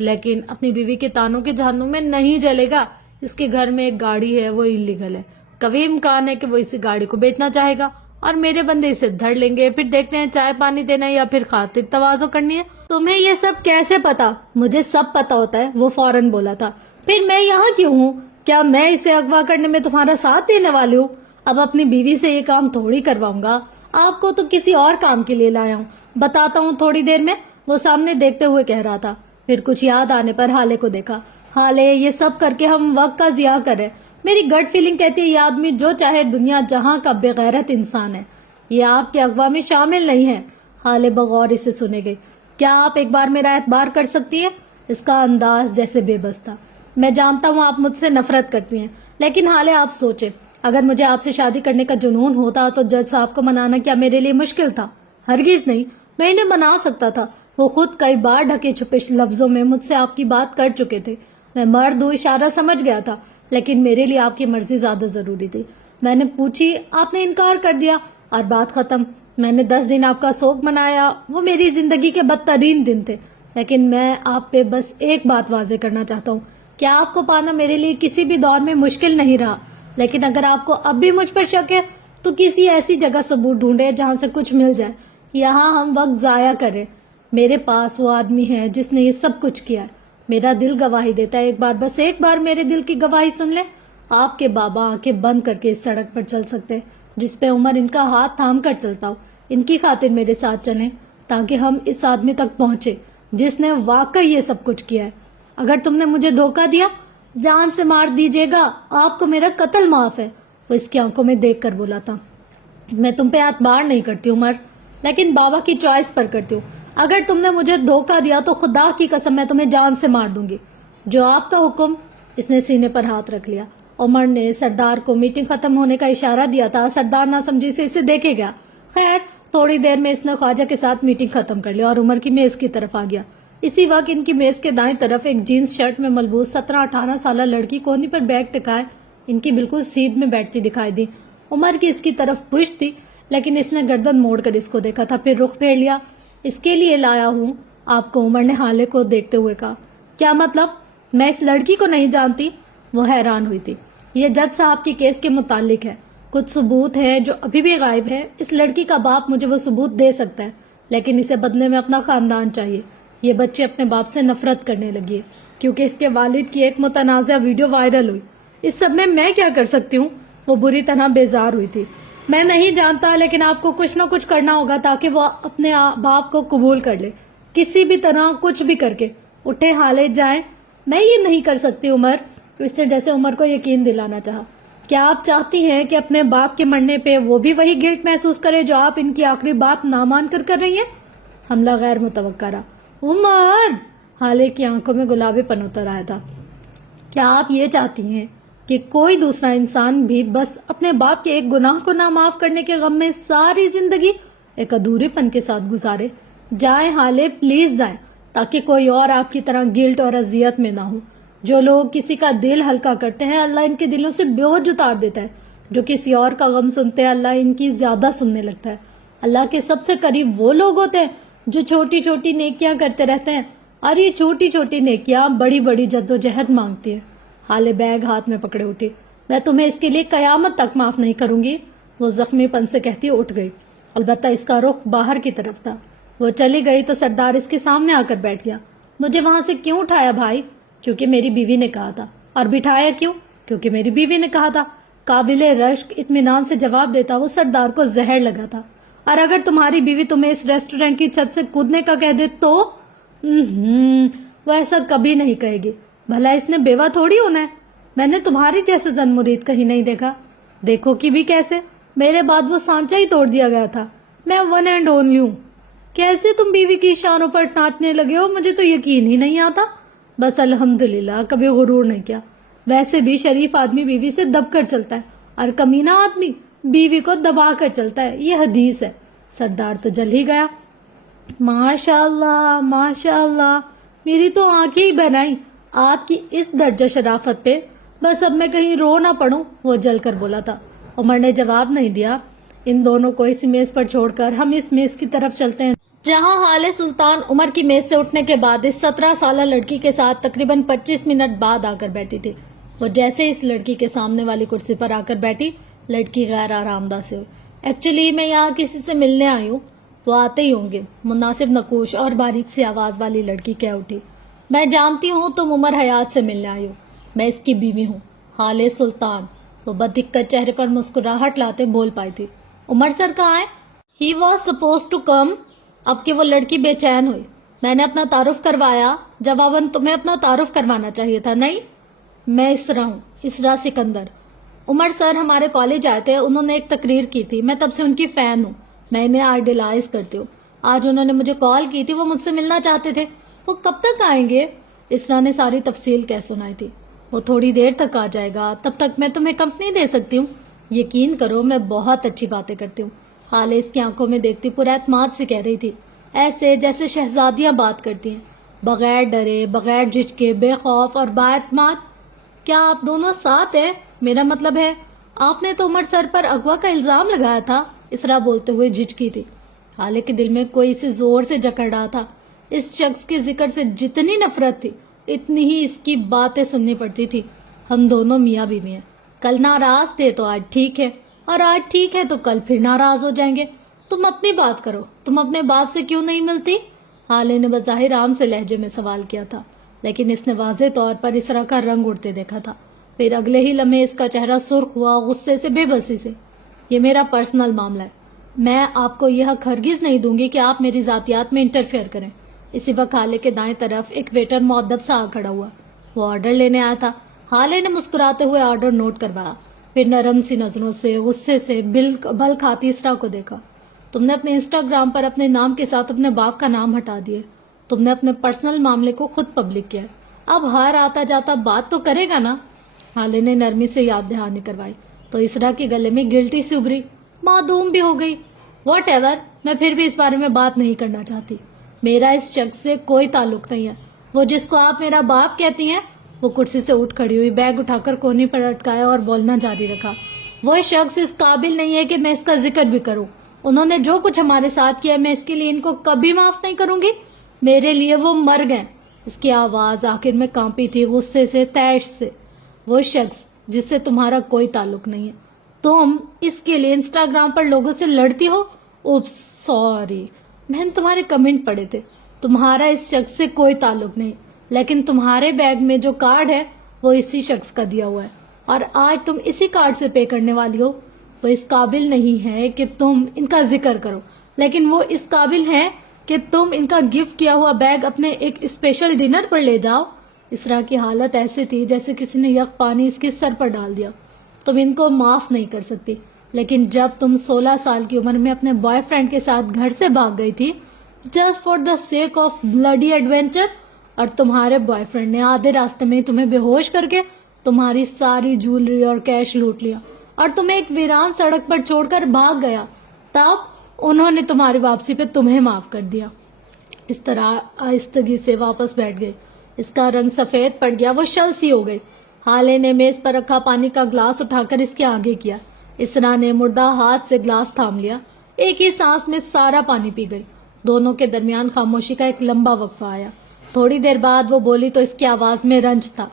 لیکن اپنی بیوی کے تانوں کے جہنم میں نہیں جلے گا. اس کے گھر میں ایک گاڑی ہے، وہ انلیگل ہے. کبھی امکان ہے کہ وہ اسی گاڑی کو بیچنا چاہے گا اور میرے بندے اسے دھڑ لیں گے. پھر دیکھتے ہیں چائے پانی دینا یا پھر خاطر تواضع کرنی ہے. تمہیں یہ سب کیسے پتا؟ مجھے سب پتا ہوتا ہے، وہ فوراً بولا تھا. پھر میں یہاں کیوں ہوں؟ کیا میں اسے اغوا کرنے میں تمہارا ساتھ دینے والی ہوں؟ اب اپنی بیوی سے یہ کام تھوڑی کرواؤں گا. آپ کو تو کسی اور کام کے لیے لایا ہوں. بتاتا ہوں تھوڑی دیر میں، وہ سامنے دیکھتے ہوئے کہہ رہا تھا. پھر کچھ یاد آنے پر حالے کو دیکھا. حالے یہ سب کر کے ہم وقت کا ضیاع کرے. میری گٹ فیلنگ کہتی ہے یہ آدمی جو چاہے دنیا جہاں کا بغیرت انسان ہے. یہ آپ کے اغوا میں شامل نہیں ہے. حالے بغور اسے سنے گئی. کیا آپ ایک بار میرا اعتبار کر سکتی ہیں؟ اس کا انداز جیسے بے بس تھا. میں جانتا ہوں آپ مجھ سے نفرت کرتی ہیں، لیکن حالے آپ سوچیں، اگر مجھے آپ سے شادی کرنے کا جنون ہوتا تو جج صاحب کو منانا کیا میرے لیے مشکل تھا؟ ہرگز نہیں. میں انہیں منا سکتا تھا. وہ خود کئی بار ڈھکے چھپے لفظوں میں مجھ سے آپ کی بات کر چکے تھے. میں مرد ہوں، اشارہ سمجھ گیا تھا، لیکن میرے لیے آپ کی مرضی زیادہ ضروری تھی. میں نے پوچھی، آپ نے انکار کر دیا اور بات ختم. میں نے 10 دن آپ کا سوگ منایا، وہ میری زندگی کے بدترین دن تھے. لیکن میں آپ پہ بس ایک بات واضح کرنا چاہتا ہوں کہ آپ کو پانا میرے لیے کسی بھی دور میں مشکل نہیں رہا. لیکن اگر آپ کو اب بھی مجھ پر شک ہے تو کسی ایسی جگہ ثبوت ڈھونڈے جہاں سے کچھ مل جائے. یہاں ہم وقت ضائع کریں. میرے پاس وہ آدمی ہے جس نے یہ سب کچھ کیا ہے. میرا دل گواہی دیتا ہے. بس ایک بار میرے دل کی گواہی سن لیں. آپ کے بابا آنکھیں بند کر کے اس سڑک پر چل سکتے جس پہ عمر ان کا ہاتھ تھام کر چلتا ہو. ان کی خاطر میرے ساتھ چلیں تاکہ ہم اس آدمی تک پہنچے جس نے واقعی یہ سب کچھ کیا ہے. اگر تم نے مجھے دھوکہ دیا جان سے مار دیجیے گا، آپ کو میرا قتل معاف ہے. وہ اس کی آنکھوں میں دیکھ کر بولا تھا. میں تم پہ اعتبار نہیں کرتی عمر، لیکن بابا کی چوائس پر کرتی ہوں. اگر تم نے مجھے دھوکہ دیا تو خدا کی قسم میں تمہیں جان سے مار دوں گی. جو آپ کا حکم. اس نے سینے پر ہاتھ رکھ لیا. عمر نے سردار کو میٹنگ ختم ہونے کا اشارہ دیا تھا. سردار نہ سمجھی سے اسے دیکھے گیا. خیر تھوڑی دیر میں اس نے خواجہ کے ساتھ میٹنگ ختم کر لی اور عمر کی میز کی طرف آ گیا. اسی وقت ان کی میز کے دائیں طرف ایک جینز شرٹ میں ملبوس 17-18 سالہ لڑکی کونی پر بیگ ٹکائے ان کی بالکل سیدھ میں بیٹھتی دکھائی دی. عمر کی اس کی طرف پشت تھی، لیکن اس نے گردن موڑ کر اس کو دیکھا تھا، پھر رخ پھیر لیا. اس کے لیے لایا ہوں آپ کو، عمر نے حالے کو دیکھتے ہوئے کہا۔ کیا مطلب؟ میں اس لڑکی کو نہیں جانتی؟ وہ حیران ہوئی تھی۔ یہ جج صاحب کی کیس کے متعلق ہے، کچھ ثبوت ہے جو ابھی بھی غائب ہے۔ اس لڑکی کا باپ مجھے وہ ثبوت دے سکتا ہے، لیکن اسے بدلے میں اپنا خاندان چاہیے۔ یہ بچے اپنے باپ سے نفرت کرنے لگی ہے کیونکہ اس کے والد کی ایک متنازع ویڈیو وائرل ہوئی۔ اس سب میں کیا کر سکتی ہوں؟ وہ بری طرح بیزار ہوئی تھی۔ میں نہیں جانتا، لیکن آپ کو کچھ نہ کچھ کرنا ہوگا تاکہ وہ اپنے باپ کو قبول کر لے، کسی بھی طرح کچھ بھی کر کے۔ اٹھے حالے جائیں۔ میں یہ نہیں کر سکتی عمر، اس نے جیسے عمر کو یقین دلانا چاہا۔ کیا آپ چاہتی ہیں کہ اپنے باپ کے مرنے پہ وہ بھی وہی گلٹ محسوس کرے جو آپ ان کی آخری بات نہ مان کر رہی ہیں؟ حملہ غیر متوقع رہا۔ عمر! حالے کی آنکھوں میں گلابی پن اتر آیا تھا۔ کیا آپ یہ چاہتی ہیں کہ کوئی دوسرا انسان بھی بس اپنے باپ کے ایک گناہ کو نہ معاف کرنے کے غم میں ساری زندگی ایک ادھورے پن کے ساتھ گزارے؟ جائیں حالے، پلیز جائیں، تاکہ کوئی اور آپ کی طرح گلٹ اور اذیت میں نہ ہو۔ جو لوگ کسی کا دل ہلکا کرتے ہیں، اللہ ان کے دلوں سے بوجھ اتار دیتا ہے۔ جو کسی اور کا غم سنتے ہیں، اللہ ان کی زیادہ سننے لگتا ہے۔ اللہ کے سب سے قریب وہ لوگ ہوتے ہیں جو چھوٹی چھوٹی نیکیاں کرتے رہتے ہیں، اور یہ چھوٹی چھوٹی نیکیاں بڑی بڑی جدوجہد مانگتی ہیں۔ حالے بیگ ہاتھ میں پکڑے اٹھی۔ میں تمہیں اس کے لیے قیامت تک معاف نہیں کروں گی، وہ زخمی پن سے کہتی اٹھ گئی۔ البتہ اس کا رخ باہر کی طرف تھا۔ وہ چلی گئی تو سردار اس کے سامنے آ کر بیٹھ گیا۔ مجھے وہاں سے کیوں اٹھایا بھائی؟ کیونکہ میری بیوی نے کہا تھا۔ اور بٹھایا کیوں؟ کیونکہ میری بیوی نے کہا تھا۔ قابل رشک اطمینان سے جواب دیتا وہ سردار کو زہر لگا تھا۔ اور اگر تمہاری بیوی تمہیں اس ریسٹورینٹ کی چھت سے کودنے کا کہہ دے تو؟ وہ ایسا کبھی نہیں کہے گی۔ بھلا اس نے بیوہ تھوڑی ہونا ہے۔ میں نے تمہاری جیسے زن مرید کہیں نہیں دیکھا۔ دیکھو کہ بھی کیسے؟ میرے بعد وہ سانچہ ہی توڑ دیا گیا تھا۔ میں ون اینڈ اونلی ہوں۔ کیسے تم بیوی کی اشاروں پر ناچنے لگے ہو؟ مجھے تو یقین ہی نہیں آتا۔ بس الحمدللہ کبھی غرور نہیں کیا۔ ویسے بھی شریف آدمی بیوی سے دب کر چلتا ہے، اور کمینہ آدمی بیوی کو دبا کر چلتا ہے، یہ حدیث ہے۔ سردار تو جل ہی گیا۔ ماشاءاللہ ماشاءاللہ، میری تو آنکھیں ہی بنائی آپ کی اس درجہ شرافت پہ۔ بس اب میں کہیں رو نہ پڑوں، وہ جل کر بولا تھا۔ عمر نے جواب نہیں دیا۔ ان دونوں کو اس میز پر چھوڑ کر ہم اس میز کی طرف چلتے ہیں جہاں حالے سلطان عمر کی میز سے اٹھنے کے بعد اس 17 سالہ لڑکی کے ساتھ تقریباً 25 منٹ بعد آ کر بیٹھی تھی۔ وہ جیسے اس لڑکی کے سامنے والی کرسی پر آ کر بیٹھی، لڑکی غیر آرام دہ سے ہوئی۔ ایکچولی میں یہاں کسی سے ملنے آئی ہوں، وہ آتے ہی ہوں گے، مناسب نقوش اور باریک سی آواز والی لڑکی کہہ اٹھی۔ میں جانتی ہوں تم عمر حیات سے ملنے آئی ہو، میں اس کی بیوی ہوں، حالے سلطان۔ وہ بددقت چہرے پر مسکراہٹ لاتے بول پائی تھی۔ عمر سر کہاں ہے؟ He was supposed to come. اب کہ وہ لڑکی بے چین ہوئی۔ میں نے اپنا تعارف کروایا، جواباً تمہیں اپنا تعارف کروانا چاہیے تھا، نہیں؟ میں اسرا ہوں، اسرا سکندر۔ عمر سر ہمارے کالج آئے تھے، انہوں نے ایک تقریر کی تھی، میں تب سے ان کی فین ہوں، میں انہیں آئیڈیلائز کرتی ہوں۔ آج انہوں نے مجھے کال کی تھی، وہ مجھ سے ملنا چاہتے تھے۔ وہ کب تک آئیں گے؟ اسرا نے ساری تفصیل کہہ سنائی تھی۔ وہ تھوڑی دیر تک آ جائے گا، تب تک میں تمہیں کمپنی دے سکتی ہوں۔ یقین کرو میں بہت اچھی باتیں کرتی ہوں، حالے اس کی آنکھوں میں دیکھتی پر اعتماد سے کہہ رہی تھی، ایسے جیسے شہزادیاں بات کرتی ہیں، بغیر ڈرے، بغیر جھجکے، بے خوف اور بااعتماد۔ کیا آپ دونوں ساتھ ہیں؟ میرا مطلب ہے آپ نے تو عمر سر پر اغوا کا الزام لگایا تھا، اسرا بولتے ہوئے جھجکی تھی۔ حالے کے دل میں کوئی اسے زور سے جکڑ رہا تھا۔ اس شخص کے ذکر سے جتنی نفرت تھی، اتنی ہی اس کی باتیں سننی پڑتی تھی۔ ہم دونوں میاں بیوی ہیں، کل ناراض تھے تو آج ٹھیک ہے، اور آج ٹھیک ہے تو کل پھر ناراض ہو جائیں گے۔ تم اپنی بات کرو، تم اپنے باپ سے کیوں نہیں ملتی؟ حالے نے بظاہر عام سے لہجے میں سوال کیا تھا، لیکن اس نے واضح طور پر اسرا کا رنگ اڑتے دیکھا تھا۔ پھر اگلے ہی لمحے اس کا چہرہ سرخ ہوا، غصے سے، بے بسی سے۔ یہ میرا پرسنل معاملہ ہے، میں آپ کو یہ حق ہرگز نہیں دوں گی کہ آپ میری ذاتیات میں انٹرفیئر کریں۔ اسی وقت حالے کے دائیں طرف ایک ویٹر مؤدب سا آ کھڑا ہوا، وہ آرڈر لینے آیا تھا۔ حالے نے مسکراتے ہوئے آرڈر نوٹ کروایا، پھر نرم سی نظروں سے غصے سے بل کھاتی اسرا کو دیکھا۔ تم نے اپنے انسٹاگرام پر اپنے نام کے ساتھ اپنے باپ کا نام ہٹا دیے، تم نے اپنے پرسنل معاملے کو خود پبلک کیا، اب ہر آتا جاتا بات تو کرے گا نا؟ حالے نے نرمی سے یاد دہانی کروائی تو اسرا کے گلے میں گلٹی سی ابھری، معدوم بھی ہو گئی۔ واٹ ایور، میں پھر بھی اس بارے میں بات نہیں کرنا چاہتی، میرا اس شخص سے کوئی تعلق نہیں ہے۔ وہ جس کو آپ میرا باپ کہتی ہیں، وہ کرسی سے اٹھ کھڑی ہوئی، بیگ اٹھا کر کونے پر اٹکایا اور بولنا جاری رکھا، وہ شخص اس قابل نہیں ہے کہ میں اس کا ذکر بھی کروں۔ انہوں نے جو کچھ ہمارے ساتھ کیا میں اس کے لیے ان کو کبھی معاف نہیں کروں گی. میرے لیے وہ مر گئے. اس کی آواز آخر میں کانپی تھی غصے سے، تیش سے. وہ شخص جس سے تمہارا کوئی تعلق نہیں ہے، تم اس کے لیے انسٹاگرام پر لوگوں سے لڑتی ہو. اوپس سوری، میں نے تمہارے کمنٹ پڑھے تھے. تمہارا اس شخص سے کوئی تعلق نہیں، لیکن تمہارے بیگ میں جو کارڈ ہے وہ اسی شخص کا دیا ہوا ہے، اور آج تم اسی کارڈ سے پے کرنے والی ہو. وہ اس قابل نہیں ہے کہ تم ان کا ذکر کرو، لیکن وہ اس قابل ہے کہ تم ان کا گفٹ کیا ہوا بیگ اپنے ایک اسپیشل ڈنر پر لے جاؤ. اسرا کی حالت ایسے تھی جیسے کسی نے یک پانی اس کے سر پر ڈال دیا. تم ان کو معاف نہیں کر سکتی، لیکن جب تم 16 سال کی عمر میں اپنے بوائے فرینڈ کے ساتھ گھر سے بھاگ گئی تھی just for the sake of bloody adventure, اور تمہارے بوائے فرینڈ نے آدھے راستے میں تمہیں بے ہوش کر کے تمہاری ساری جولری اور کیش لوٹ لیا اور تمہیں ایک ویران سڑک پر چھوڑ کر بھاگ گیا، تب انہوں نے تمہاری واپسی پہ تمہیں معاف کر دیا. اس طرح آہستگی سے واپس بیٹھ گئی. اس کا رنگ سفید پڑ گیا، وہ شل سی ہو گئی. حالے نے میز پر رکھا پانی کا گلاس اٹھا کر اس کے آگے کیا. اسرا نے مردہ ہاتھ سے گلاس تھام لیا. ایک ہی سانس میں سارا پانی پی گئی. دونوں کے درمیان خاموشی کا ایک لمبا وقفہ آیا. تھوڑی دیر بعد وہ بولی تو اس کی آواز میں رنج تھا.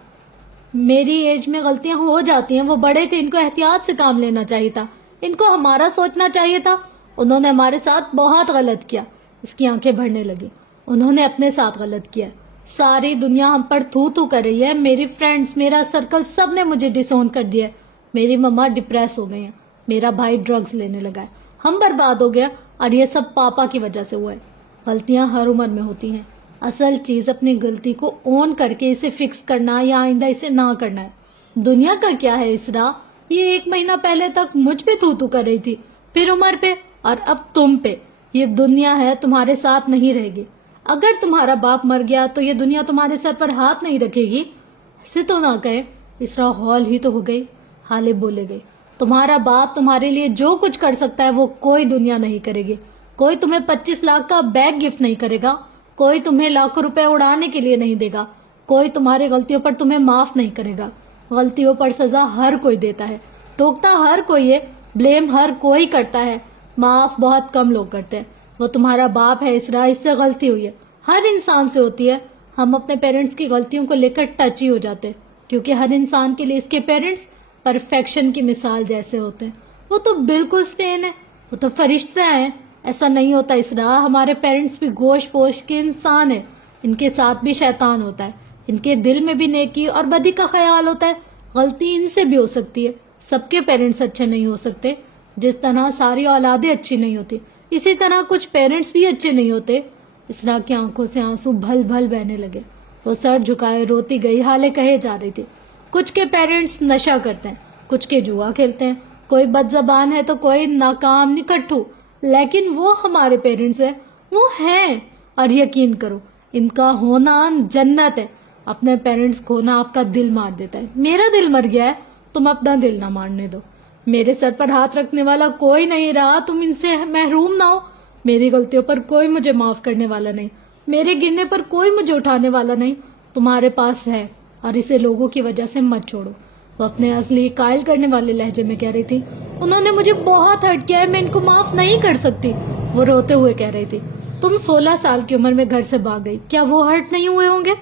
میری ایج میں غلطیاں ہو جاتی ہیں، وہ بڑے تھے، ان کو احتیاط سے کام لینا چاہیے تھا، ان کو ہمارا سوچنا چاہیے تھا. انہوں نے ہمارے ساتھ بہت غلط کیا. اس کی آنکھیں بھرنے لگی. انہوں نے اپنے ساتھ غلط کیا. ساری دنیا ہم پر تھو تھو کر رہی ہے. میری فرینڈز، میرا سرکل، سب نے مجھے ڈس اون کر دیا ہے. میری مما ڈپریس ہو گئی ہیں، میرا بھائی ڈرگز لینے لگا ہے، ہم برباد ہو گیا، اور یہ سب پاپا کی وجہ سے ہوا ہے. غلطیاں ہر عمر میں ہوتی ہیں. اصل چیز اپنی غلطی کو اون کر کے اسے فکس کرنا یا آئندہ اسے نہ کرنا ہے. دنیا کا کیا ہے اسرا؟ یہ 1 مہینہ پہلے تک مجھ پہ تھو تھو کر رہی تھی، پھر عمر پہ، اور اب تم پہ. یہ دنیا ہے، تمہارے ساتھ نہیں رہے گی. اگر تمہارا باپ مر گیا تو یہ دنیا تمہارے سر پر ہاتھ نہیں رکھے گی. اسے تو نہ کہے. اسرا ہال ہی تو ہو گئی. حالے بولے گئی. تمہارا باپ تمہارے لیے جو کچھ کر سکتا ہے وہ کوئی دنیا نہیں کرے گی. کوئی تمہیں 25 لاکھ کا بیگ گفٹ نہیں کرے گا. کوئی تمہیں لاکھوں روپے اڑانے کے لیے نہیں دے گا. کوئی تمہاری غلطیوں پر تمہیں معاف نہیں کرے گا. غلطیوں پر سزا ہر کوئی دیتا ہے، ٹوکتا ہر کوئی ہے، بلیم ہر کوئی کرتا ہے، معاف بہت کم لوگ کرتے ہیں. وہ تمہارا باپ ہے اسرا، اس سے غلطی ہوئی ہے، ہر انسان سے ہوتی ہے. ہم اپنے پیرنٹس کی غلطیوں کو لے کر ٹچی ہو جاتے ہیں، کیونکہ ہر انسان کے لیے اس کے پیرنٹس پرفیکشن کی مثال جیسے ہوتے ہیں. وہ تو بالکل سٹین ہے، وہ تو فرشتے ہیں. ایسا نہیں ہوتا اسرا. ہمارے پیرنٹس بھی گوشت پوش کے انسان ہیں. ان کے ساتھ بھی شیطان ہوتا ہے. ان کے دل میں بھی نیکی اور بدی کا خیال ہوتا ہے. غلطی ان سے بھی ہو سکتی ہے. سب کے پیرنٹس اچھے نہیں ہو سکتے. جس طرح ساری اولادیں اچھی نہیں ہوتی، اسی طرح کچھ پیرنٹس بھی اچھے نہیں ہوتے. اسرا کی آنکھوں سے آنسو بھل بھل بہنے لگے. وہ سر جھکائے روتی گئی. حالے کہے جا رہی تھی. کچھ کے پیرنٹس نشہ کرتے ہیں، کچھ کے جوا کھیلتے ہیں، کوئی بد زبان ہے تو کوئی ناکام نکٹھو، لیکن وہ ہمارے پیرنٹس ہیں، وہ ہیں. اور یقین کرو ان کا ہونا جنت ہے. اپنے پیرنٹس کھونا آپ کا دل مار دیتا ہے. میرا دل مر گیا ہے، تم اپنا دل نہ مارنے دو. میرے سر پر ہاتھ رکھنے والا کوئی نہیں رہا، تم ان سے محروم نہ ہو. میری غلطیوں پر کوئی مجھے معاف کرنے والا نہیں، میرے گرنے پر کوئی مجھے اٹھانے والا نہیں. تمہارے پاس ہے، اور اسے لوگوں کی وجہ سے مت چھوڑو. وہ اپنے اصلی قائل کرنے والے لہجے میں کہہ رہی تھی. انہوں نے مجھے بہت ہرٹ کیا ہے، میں ان کو معاف نہیں کر سکتی. وہ روتے ہوئے کہہ رہی تھی. تم 16 سال کی عمر میں گھر سے بھاگ گئی، کیا وہ ہرٹ نہیں ہوئے ہوں گے؟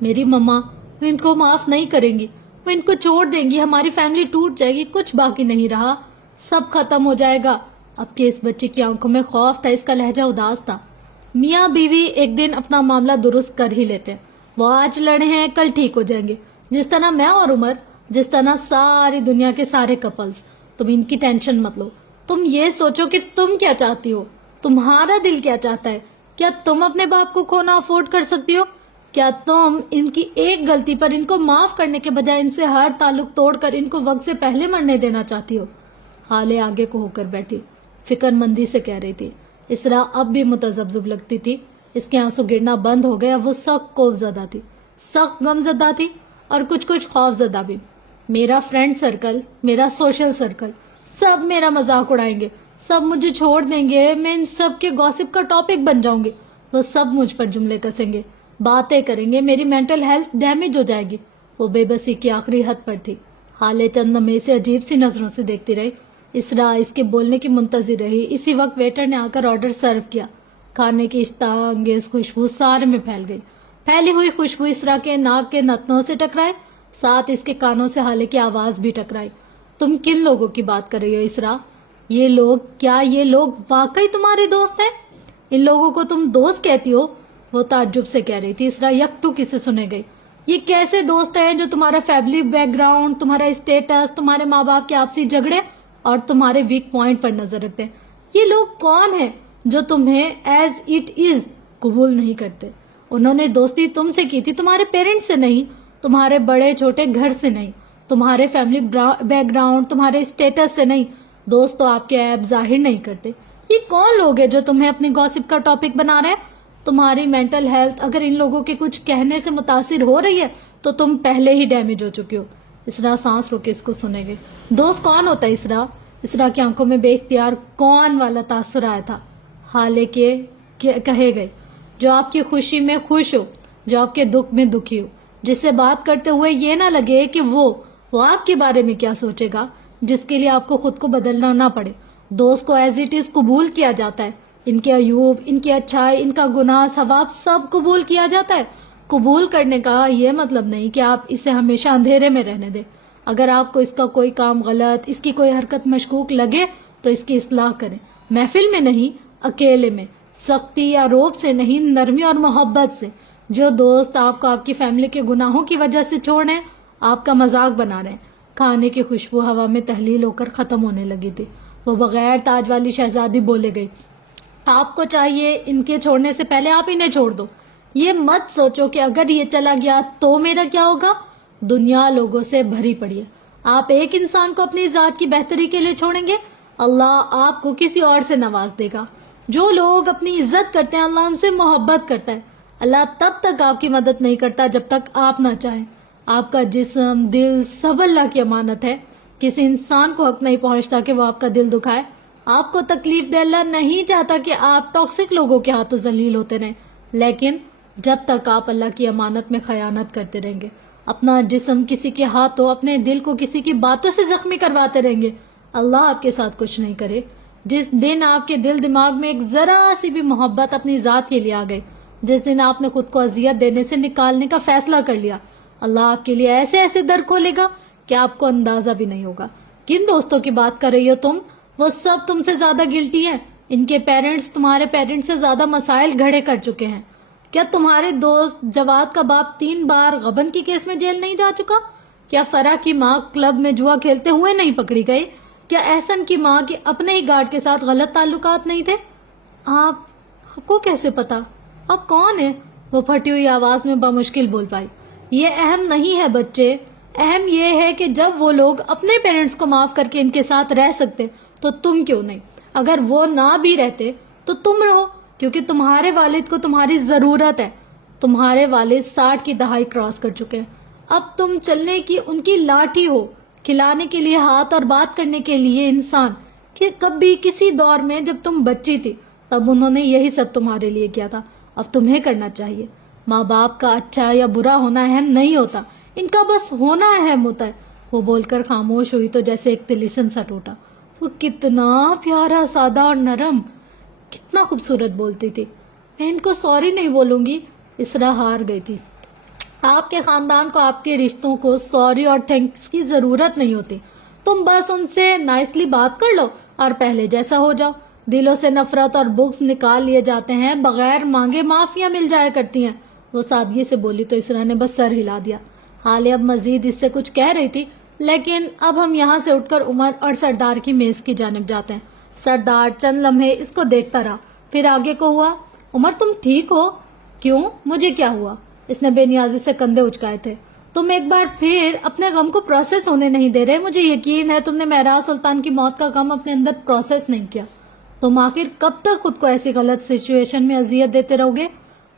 میری مما وہ ان کو معاف نہیں کریں گی، وہ ان کو چھوڑ دیں گی، ہماری فیملی ٹوٹ جائے گی، کچھ باقی نہیں رہا، سب ختم ہو جائے گا. اب کے اس بچے کی آنکھوں میں خوف تھا، اس کا لہجہ اداس تھا. میاں بیوی ایک دن اپنا معاملہ درست کر ہی لیتے ہیں. وہ آج لڑے ہیں، کل ٹھیک ہو جائیں گے. جس طرح میں اور عمر، جس طرح ساری دنیا کے سارے کپلز. تم ان کی ٹینشن مت لو. تم یہ سوچو کہ تم کیا چاہتی ہو، تمہارا دل کیا چاہتا ہے. کیا تم اپنے باپ کو کھونا افورڈ کر سکتی ہو؟ کیا تم ان کی ایک غلطی پر ان کو معاف کرنے کے بجائے ان سے ہر تعلق توڑ کر ان کو وقت سے پہلے مرنے دینا چاہتی ہو؟ حالے آگے کو ہو کر بیٹھی، فکر مندی سے کہہ رہی تھی. اسرا اب بھی متذبذب لگتی تھی. اس کے آنسو گرنا بند ہو گیا. وہ سخت خوف زدہ تھی، سخت غم زدہ تھی، اور کچھ خوف زدہ بھی. میرا فرینڈ سرکل، میرا سوشل سرکل، سب میرا مذاق اڑائیں گے، سب مجھے چھوڑ دیں گے، میں ان سب کے گوسپ کا ٹاپک بن جاؤں گی. وہ سب مجھ پر جملے کسیں گے، باتیں کریں گے، میری مینٹل ہیلتھ ڈیمیج ہو جائے گی. وہ بے بسی کی آخری حد پر تھی. حالے چند لمحے سے عجیب سی نظروں سے دیکھتی رہی. اسرا اس کے بولنے کی منتظر رہی. اسی وقت ویٹر نے آ کر آرڈر سرو کیا. کھانے کی اشتہا انگیز خوشبو سارے میں پھیل گئی. پھیلی ہوئی خوشبو اسرا کے ناک کے نتنوں سے ٹکرائے، ساتھ اس کے کانوں سے حالے کی آواز بھی ٹکرائی. تم کن لوگوں کی بات کر رہی ہو اسرا؟ یہ لوگ واقعی تمہارے دوست ہیں؟ ان لوگوں کو تم دوست کہتی ہو؟ وہ تعجب سے کہہ رہی تھی. اسرا یک ٹک اسے سنے گئی. یہ کیسے دوست ہیں جو تمہارا فیملی بیک گراؤنڈ، تمہارا اسٹیٹس، تمہارے ماں باپ کے آپسی جھگڑے اور تمہارے ویک پوائنٹ پر نظر رکھتے ہیں؟ یہ لوگ کون ہیں جو تمہیں ایز اٹ از قبول نہیں کرتے؟ انہوں نے دوستی تم سے کی تھی، تمہارے پیرنٹس سے نہیں، تمہارے بڑے چھوٹے گھر سے نہیں، تمہارے فیملی بیک گراؤنڈ، تمہارے اسٹیٹس سے نہیں. دوست تو آپ کے عیب ظاہر نہیں کرتے. یہ کون لوگ ہیں جو تمہیں اپنی گوسپ کا ٹاپک بنا رہے ہیں؟ تمہاری مینٹل ہیلتھ اگر ان لوگوں کے کچھ کہنے سے متاثر ہو رہی ہے تو تم پہلے ہی ڈیمیج ہو چکی ہو. اسرا سانس روکے اس کو سنے گئی. دوست کون ہوتا ہے اسرا؟ اسرا کی آنکھوں میں بے اختیار کون والا تاثر آیا تھا. حالے کے کہے گئے جو آپ کی خوشی میں خوش ہو، جو آپ کے دکھ میں دکھی ہو، جس سے بات کرتے ہوئے یہ نہ لگے کہ وہ آپ کے بارے میں کیا سوچے گا، جس کے لیے آپ کو خود کو بدلنا نہ پڑے. دوست کو ایز اٹ از قبول کیا جاتا ہے. ان کے عیوب، ان کی اچھائی، ان کا گناہ ثواب سب قبول کیا جاتا ہے. قبول کرنے کا یہ مطلب نہیں کہ آپ اسے ہمیشہ اندھیرے میں رہنے دیں. اگر آپ کو اس کا کوئی کام غلط، اس کی کوئی حرکت مشکوک لگے تو اس کی اصلاح کریں. محفل میں نہیں، اکیلے میں. سختی یا روب سے نہیں، نرمی اور محبت سے. جو دوست آپ کو آپ کی فیملی کے گناہوں کی وجہ سے چھوڑ رہے ہیں، آپ کا مذاق بنا رہے ہیں. کھانے کی خوشبو ہوا میں تحلیل ہو کر ختم ہونے لگی تھی. وہ بغیر تاج والی شہزادی بولے گئی. آپ کو چاہیے ان کے چھوڑنے سے پہلے آپ انہیں چھوڑ دو. یہ مت سوچو کہ اگر یہ چلا گیا تو میرا کیا ہوگا. دنیا لوگوں سے بھری پڑی ہے. آپ ایک انسان کو اپنی ذات کی بہتری کے لیے چھوڑیں گے، اللہ آپ کو کسی اور سے نواز دے گا. جو لوگ اپنی عزت کرتے ہیں اللہ ان سے محبت کرتا ہے. اللہ تب تک آپ کی مدد نہیں کرتا جب تک آپ نہ چاہیں. آپ کا جسم، دل سب اللہ کی امانت ہے. کسی انسان کو حق نہیں پہنچتا کہ وہ آپ کا دل دکھائے. آپ کو تکلیف دے. اللہ نہیں چاہتا کہ آپ ٹاکسک لوگوں کے ہاتھوں ذلیل ہوتے رہیں. لیکن جب تک آپ اللہ کی امانت میں خیانت کرتے رہیں گے، اپنا جسم کسی کے ہاتھوں، اپنے دل کو کسی کی باتوں سے زخمی کرواتے رہیں گے، اللہ آپ کے ساتھ کچھ نہیں کرے. جس دن آپ کے دل دماغ میں ایک ذرا سی بھی محبت اپنی ذات کے لیے آ گئی، جس دن آپ نے خود کو اذیت دینے سے نکالنے کا فیصلہ کر لیا، اللہ آپ کے لیے ایسے ایسے در کھولے گا کہ آپ کو اندازہ بھی نہیں ہوگا. کن دوستوں کی بات کر رہی ہو تم؟ وہ سب تم سے زیادہ گلٹی ہیں. ان کے پیرنٹس تمہارے پیرنٹس سے زیادہ مسائل گھڑے کر چکے ہیں. کیا تمہارے دوست جواد کا باپ 3 بار غبن کی کیس میں جیل نہیں جا چکا؟ کیا فرح کی ماں کلب میں جوا کھیلتے ہوئے نہیں پکڑی گئی؟ کیا احسن کی ماں کے اپنے ہی گارڈ کے ساتھ غلط تعلقات نہیں تھے؟ آپ کو کیسے پتا؟ آپ کون ہیں؟ وہ پھٹی ہوئی آواز میں بمشکل بول پائی. یہ اہم نہیں ہے بچے. اہم یہ ہے کہ جب وہ لوگ اپنے پیرنٹس کو معاف کر کے ان کے ساتھ رہ سکتے تو تم کیوں نہیں؟ اگر وہ نہ بھی رہتے تو تم رہو، کیونکہ تمہارے والد کو تمہاری ضرورت ہے. تمہارے والد 60 کی دہائی کراس کر چکے ہیں. اب تم چلنے کی ان کی لاٹھی ہو، کھلانے کے لیے ہاتھ اور بات کرنے کے لیے انسان. کہ کبھی کسی دور میں جب تم بچی تھی تب انہوں نے یہی سب تمہارے لیے کیا تھا. اب تمہیں کرنا چاہیے. ماں باپ کا اچھا یا برا ہونا اہم نہیں ہوتا، ان کا بس ہونا اہم ہوتا ہے. وہ بول کر خاموش ہوئی تو جیسے ایک طلسم سا ٹوٹا. وہ کتنا پیارا، سادہ اور نرم، کتنا خوبصورت بولتی تھی. میں ان کو سوری نہیں بولوں گی. اسرا ہار گئی تھی. آپ کے خاندان کو آپ کے رشتوں کو سوری اور تھینکس کی ضرورت نہیں ہوتی. تم بس ان سے نائسلی بات کر لو اور پہلے جیسا ہو جاؤ. دلوں سے نفرت اور بغض نکال لیے جاتے ہیں، بغیر مانگے معافیاں مل جایا کرتی ہیں. وہ سادگی سے بولی تو اسرا نے بس سر ہلا دیا. حالے اب مزید اس سے کچھ کہہ رہی تھی، لیکن اب ہم یہاں سے اٹھ کر عمر اور سردار کی میز کی جانب جاتے ہیں. سردار چند لمحے اس کو دیکھتا رہا، پھر آگے کو ہوا. عمر تم ٹھیک ہو؟ کیوں؟ مجھے کیا ہوا؟ اس نے بے نیازی سے کندھے اچکائے تھے. تم ایک بار پھر اپنے غم کو پروسیس ہونے نہیں دے رہے. مجھے یقین ہے تم نے مہراز سلطان کی موت کا غم اپنے اندر پروسیس نہیں کیا. تم آخر کب تک خود کو ایسی غلط سچویشن میں اذیت دیتے رہو گے؟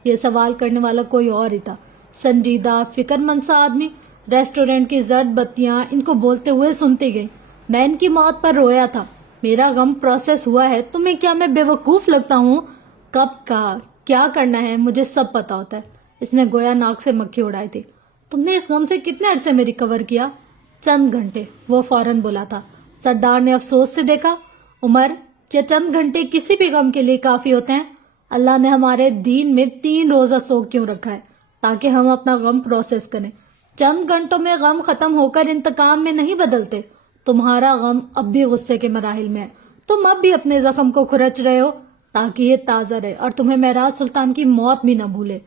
یہ سوال کرنے والا کوئی اور ہی تھا. سنجیدہ، فکر مند سا آدمی. ریسٹورینٹ کی زرد بتیاں ان کو بولتے ہوئے سنتی گئی. میں ان کی موت پر رویا تھا، میرا غم پروسیس ہوا ہے. تمہیں کیا میں بے وقوف لگتا ہوں؟ کب کا کیا کرنا ہے مجھے سب پتا ہوتا ہے. اس نے گویا ناک سے مکھی اڑائی تھی. تم نے اس غم سے کتنے عرصے میں ریکور کیا؟ چند گھنٹے. وہ فوراً بولا تھا. سردار نے افسوس سے دیکھا. عمر، کیا چند گھنٹے کسی بھی غم کے لیے کافی ہوتے ہیں؟ اللہ نے ہمارے دین میں 3 روزہ سوگ کیوں رکھا ہے؟ تاکہ ہم اپنا غم پروسیس کریں. چند گھنٹوں میں غم ختم ہو کر انتقام میں نہیں بدلتے. تمہارا غم اب بھی غصے کے مراحل میں ہے. تم اب بھی اپنے زخم کو کھرچ رہے ہو تاکہ یہ تازہ رہے اور تمہیں معراج سلطان کی موت بھی نہ بھولے.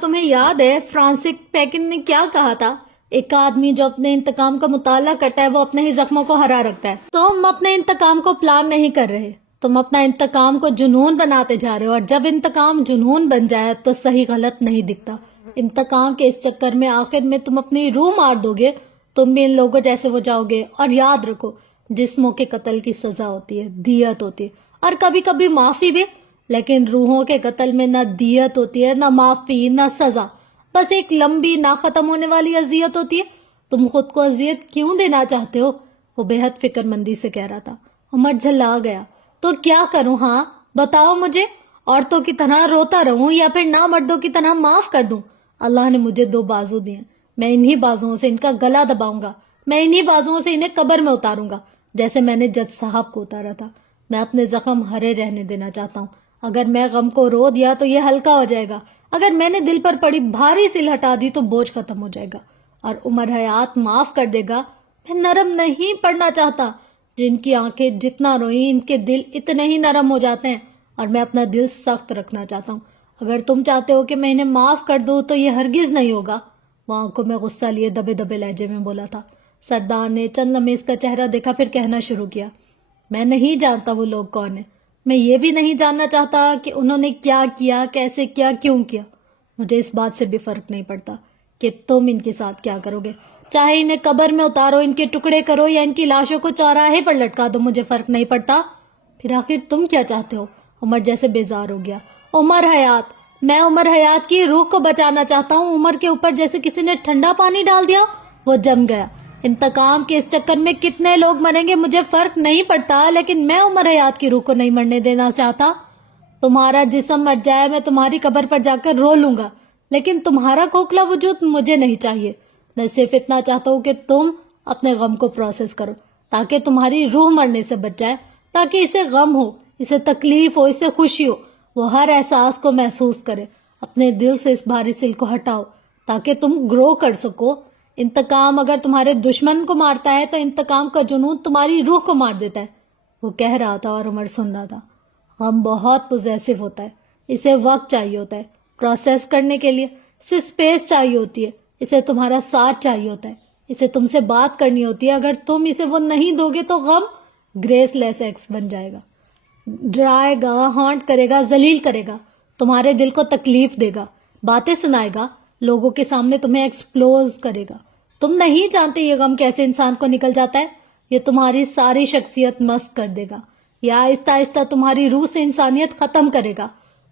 تمہیں یاد ہے فرانسس بیکن نے کیا کہا تھا؟ ایک آدمی جو اپنے انتقام کا مطالعہ کرتا ہے وہ اپنے ہی زخموں کو ہرا رکھتا ہے. تم اپنے انتقام کو پلان نہیں کر رہے، تم اپنا انتقام کو جنون بناتے جا رہے ہو، اور جب انتقام جنون بن جائے تو صحیح غلط نہیں دکھتا. انتقام کے اس چکر میں آخر میں تم اپنی روح مار دو گے. تم بھی ان لوگوں جیسے ہو جاؤ گے. اور یاد رکھو، جسموں کے قتل کی سزا ہوتی ہے، دیت ہوتی ہے، اور کبھی کبھی معافی بھی. لیکن روحوں کے قتل میں نہ دیت ہوتی ہے، نہ معافی، نہ سزا. بس ایک لمبی نہ ختم ہونے والی اذیت ہوتی ہے. تم خود کو اذیت کیوں دینا چاہتے ہو؟ وہ بے حد فکر مندی سے کہہ رہا تھا. عمر جھلا گیا. تو کیا کروں؟ ہاں بتاؤ مجھے. عورتوں کی طرح روتا رہوں یا پھر نہ مردوں کی طرح معاف کر دوں؟ اللہ نے مجھے 2 بازو دیے، میں انہی بازوؤں سے ان کا گلا دباؤں گا. میں انہی بازوؤں سے انہیں قبر میں اتاروں گا، جیسے میں نے جج صاحب کو اتارا تھا. میں اپنے زخم ہرے رہنے دینا چاہتا ہوں. اگر میں غم کو رو دیا تو یہ ہلکا ہو جائے گا. اگر میں نے دل پر پڑی بھاری سل ہٹا دی تو بوجھ ختم ہو جائے گا اور عمر حیات معاف کر دے گا. میں نرم نہیں پڑنا چاہتا. جن کی آنکھیں جتنا روئیں ان کے دل اتنے ہی نرم ہو جاتے ہیں، اور میں اپنا دل سخت رکھنا چاہتا ہوں. اگر تم چاہتے ہو کہ میں انہیں معاف کر دوں تو یہ ہرگز نہیں ہوگا. وہ آنکھوں میں غصہ لیے دبے دبے لہجے میں بولا تھا. سردار نے چند لمحے اس کا چہرہ دیکھا، پھر کہنا شروع کیا. میں نہیں جانتا وہ لوگ کون ہیں. میں یہ بھی نہیں جاننا چاہتا کہ انہوں نے کیا کیا، کیسے کیا، کیوں کیا. مجھے اس بات سے بھی فرق نہیں پڑتا کہ تم ان کے ساتھ کیا کرو گے. چاہے انہیں قبر میں اتارو، ان کے ٹکڑے کرو، یا ان کی لاشوں کو چوراہے پر لٹکا دو، مجھے فرق نہیں پڑتا. پھر آخر تم کیا چاہتے ہو؟ عمر جیسے بیزار ہو گیا. عمر حیات، میں عمر حیات کی روح کو بچانا چاہتا ہوں. عمر کے اوپر جیسے کسی نے ٹھنڈا پانی ڈال دیا. وہ جم گیا. انتقام کے اس چکر میں کتنے لوگ مریں گے مجھے فرق نہیں پڑتا، لیکن میں عمر حیات کی روح کو نہیں مرنے دینا چاہتا. تمہارا جسم مر جائے، میں تمہاری قبر پر جا کر رو لوں گا، لیکن تمہارا کھوکھلا وجود مجھے نہیں چاہیے. میں صرف اتنا چاہتا ہوں کہ تم اپنے غم کو پروسیس کرو تاکہ تمہاری روح مرنے سے بچ جائے، تاکہ اسے غم ہو، اسے تکلیف ہو، اسے خوشی ہو، وہ ہر احساس کو محسوس کرے. اپنے دل سے اس بھاری سل کو ہٹاؤ تاکہ تم گرو کر سکو. انتقام اگر تمہارے دشمن کو مارتا ہے تو انتقام کا جنون تمہاری روح کو مار دیتا ہے. وہ کہہ رہا تھا اور عمر سن رہا تھا. غم بہت پوزیسو ہوتا ہے، اسے وقت چاہیے ہوتا ہے پروسیس کرنے کے لیے، اسے اسپیس چاہیے ہوتی ہے، اسے تمہارا ساتھ چاہیے ہوتا ہے، اسے تم سے بات کرنی ہوتی ہے. اگر تم اسے وہ نہیں دو گے تو غم گریس لیس ایکس بن جائے گا، ڈرائے گا، ہانٹ کرے گا، ذلیل کرے گا، تمہارے دل کو تکلیف دے گا، باتیں سنائے گا، لوگوں کے سامنے تمہیں ایکسپلوز کرے گا. تم نہیں جانتے یہ غم کیسے انسان کو نکل جاتا ہے. یہ تمہاری ساری شخصیت مسخ کر دے گا، یا آہستہ آہستہ تمہاری روح سے انسانیت ختم کرے گا.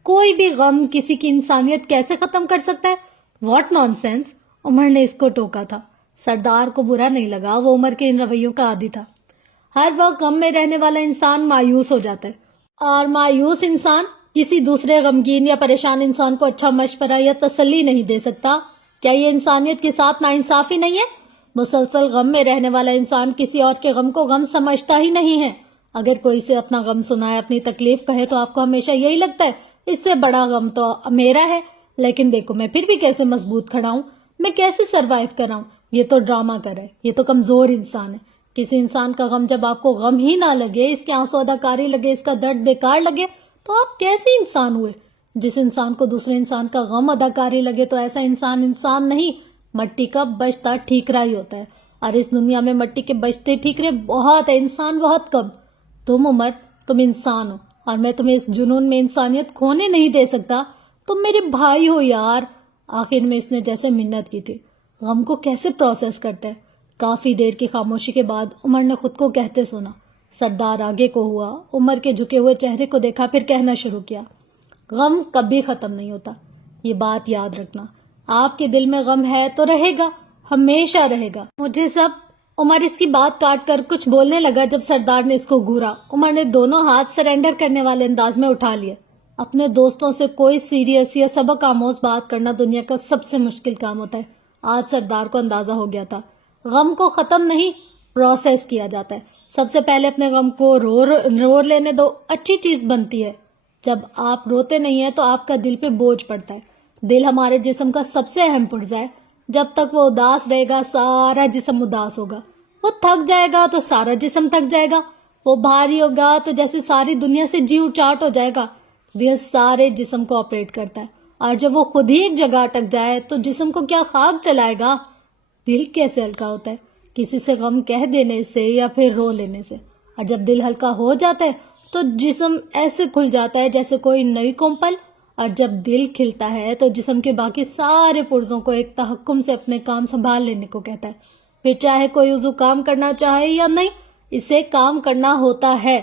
کوئی بھی غم کسی کی انسانیت کیسے ختم کر سکتا ہے؟ What naan sense. عمر نے اس کو ٹوکا تھا. سردار کو برا نہیں لگا، وہ عمر کے ان رویوں کا عادی تھا. ہر وقت غم میں رہنے والا انسان مایوس ہو جاتا ہے، اور مایوس انسان کسی دوسرے غمگین یا پریشان انسان کو اچھا مشورہ یا تسلی نہیں دے سکتا. کیا یہ انسانیت کے ساتھ ناانصافی نہیں ہے؟ مسلسل غم میں رہنے والا انسان کسی اور کے غم کو غم سمجھتا ہی نہیں ہے. اگر کوئی سے اپنا غم سنائے، اپنی تکلیف کہے، تو آپ کو ہمیشہ یہی لگتا ہے اس سے بڑا غم تو میرا ہے. لیکن دیکھو میں پھر بھی کیسے مضبوط کھڑا ہوں، میں کیسے سروائیو کر رہا ہوں. یہ تو ڈرامہ کر ہے، یہ تو کمزور انسان ہے. کسی انسان کا غم جب آپ کو غم ہی نہ لگے، اس کے آنسو اداکاری لگے، اس کا درد بیکار لگے، تو آپ کیسے انسان ہوئے؟ جس انسان کو دوسرے انسان کا غم اداکاری لگے تو ایسا انسان انسان نہیں، مٹی کا بچتا ٹھیکرا ہی ہوتا ہے. اور اس دنیا میں مٹی کے بچتے ٹھیکرے بہت ہیں، انسان بہت کم. تم عمر، تم انسان ہو، اور میں تمہیں اس جنون میں انسانیت کھونے نہیں دے سکتا. تم میرے بھائی ہو یار. آخر میں اس نے جیسے منت کی تھی. غم کو کیسے پروسیس کرتے ہیں؟ کافی دیر کی خاموشی کے بعد عمر نے خود کو کہتے سنا. سردار آگے کو ہوا، عمر کے جھکے ہوئے چہرے کو دیکھا، پھر کہنا شروع کیا. غم کبھی ختم نہیں ہوتا، یہ بات یاد رکھنا. آپ کے دل میں غم ہے تو رہے گا، ہمیشہ رہے گا. مجھے سب. عمر اس کی بات کاٹ کر کچھ بولنے لگا جب سردار نے اس کو گھورا. عمر نے دونوں ہاتھ سرنڈر کرنے والے انداز میں اٹھا لیے. اپنے دوستوں سے کوئی سیریس یا سبق آموز بات کرنا دنیا کا سب سے مشکل کام ہوتا ہے. آج سردار کو اندازہ ہو گیا تھا. غم کو ختم نہیں، پروسیس کیا جاتا ہے. سب سے پہلے اپنے غم کو رو لینے دو. اچھی چیز بنتی ہے. جب آپ روتے نہیں ہیں تو آپ کا دل پہ بوجھ پڑتا ہے. دل ہمارے جسم کا سب سے اہم پرزا ہے. جب تک وہ اداس رہے گا سارا جسم اداس ہوگا. وہ تھک جائے گا تو سارا جسم تھک جائے گا. وہ بھاری ہوگا تو جیسے ساری دنیا سے جیو چاٹ ہو جائے گا. دل سارے جسم کو آپریٹ کرتا ہے، اور جب وہ خود ہی ایک جگہ اٹک جائے تو جسم کو کیا خاک چلائے گا. دل کیسے ہلکا ہوتا ہے؟ کسی سے غم کہہ دینے سے یا پھر رو لینے سے. اور جب دل ہلکا ہو جاتا ہے تو جسم ایسے کھل جاتا ہے جیسے کوئی نئی کمپل. اور جب دل کھلتا ہے تو جسم کے باقی سارے پرزوں کو ایک تحکم سے اپنے کام سنبھال لینے کو کہتا ہے. پھر چاہے کوئی عضو کام کرنا چاہے یا نہیں، اسے کام کرنا ہوتا ہے.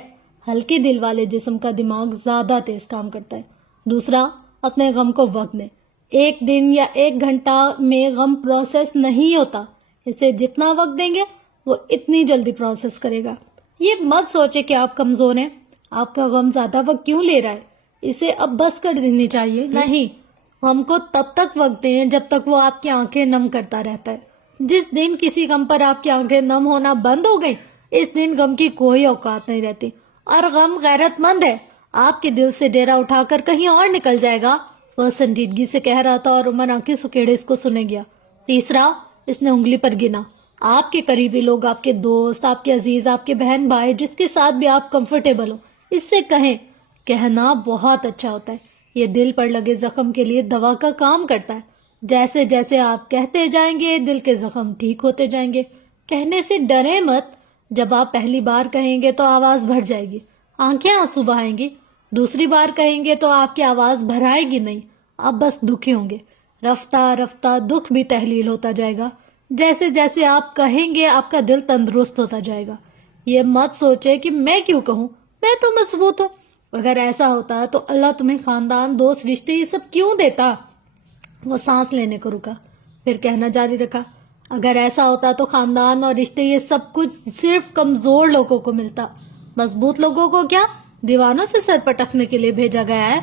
ہلکے دل والے جسم کا دماغ زیادہ تیز کام کرتا ہے. دوسرا، اپنے غم کو وقت دیں. 1 دن یا 1 گھنٹہ میں غم پروسیس نہیں ہوتا. اسے جتنا وقت دیں گے وہ اتنی جلدی پروسیس کرے گا. یہ مت سوچے کہ آپ کمزور ہیں. آپ کا غم زیادہ وقت کیوں لے رہا ہے؟ اسے اب بس کر دینی چاہیے. نہیں، غم کو تب تک وقت دیں جب تک وہ آپ کی آنکھیں نم کرتا رہتا ہے. جس دن کسی غم پر آپ کی آنکھیں نم ہونا بند ہو گئی، اس دن غم کی کوئی اوقات نہیں رہتی. اور غم غیرت مند ہے، آپ کے دل سے ڈیرا اٹھا کر کہیں اور نکل جائے گا. وہ سنجیدگی سے کہہ رہا تھا اور عمر آنکھیں سکیڑے اس کو سنے گیا. تیسرا، اس نے انگلی پر گنا. آپ کے قریبی لوگ، آپ کے دوست، آپ کے عزیز، آپ کے بہن بھائی، جس کے ساتھ بھی آپ کمفرٹیبل ہو، اس سے کہیں. کہنا بہت اچھا ہوتا ہے. یہ دل پر لگے زخم کے لیے دوا کا کام کرتا ہے. جیسے جیسے آپ کہتے جائیں گے دل کے زخم ٹھیک ہوتے جائیں گے. کہنے سے ڈریں مت. جب آپ پہلی بار کہیں گے تو آواز بھر جائے گی، آنکھیں آنسو بہائیں گی. دوسری بار کہیں گے تو آپ کی آواز بھرائے گی نہیں، آپ بس دکھی ہوں گے. رفتہ رفتہ دکھ بھی تحلیل ہوتا جائے گا. جیسے جیسے آپ کہیں گے آپ کا دل تندرست ہوتا جائے گا. یہ مت سوچے کہ میں کیوں کہوں، میں تو مضبوط ہوں. اگر ایسا ہوتا تو اللہ تمہیں خاندان، دوست، رشتے یہ سب کیوں دیتا؟ وہ سانس لینے کو رکا، پھر کہنا جاری رکھا. اگر ایسا ہوتا تو خاندان اور رشتے یہ سب کچھ صرف کمزور لوگوں کو ملتا. مضبوط لوگوں کو کیا؟ دیوانوں سے سر پٹکنے کے لیے بھیجا گیا ہے.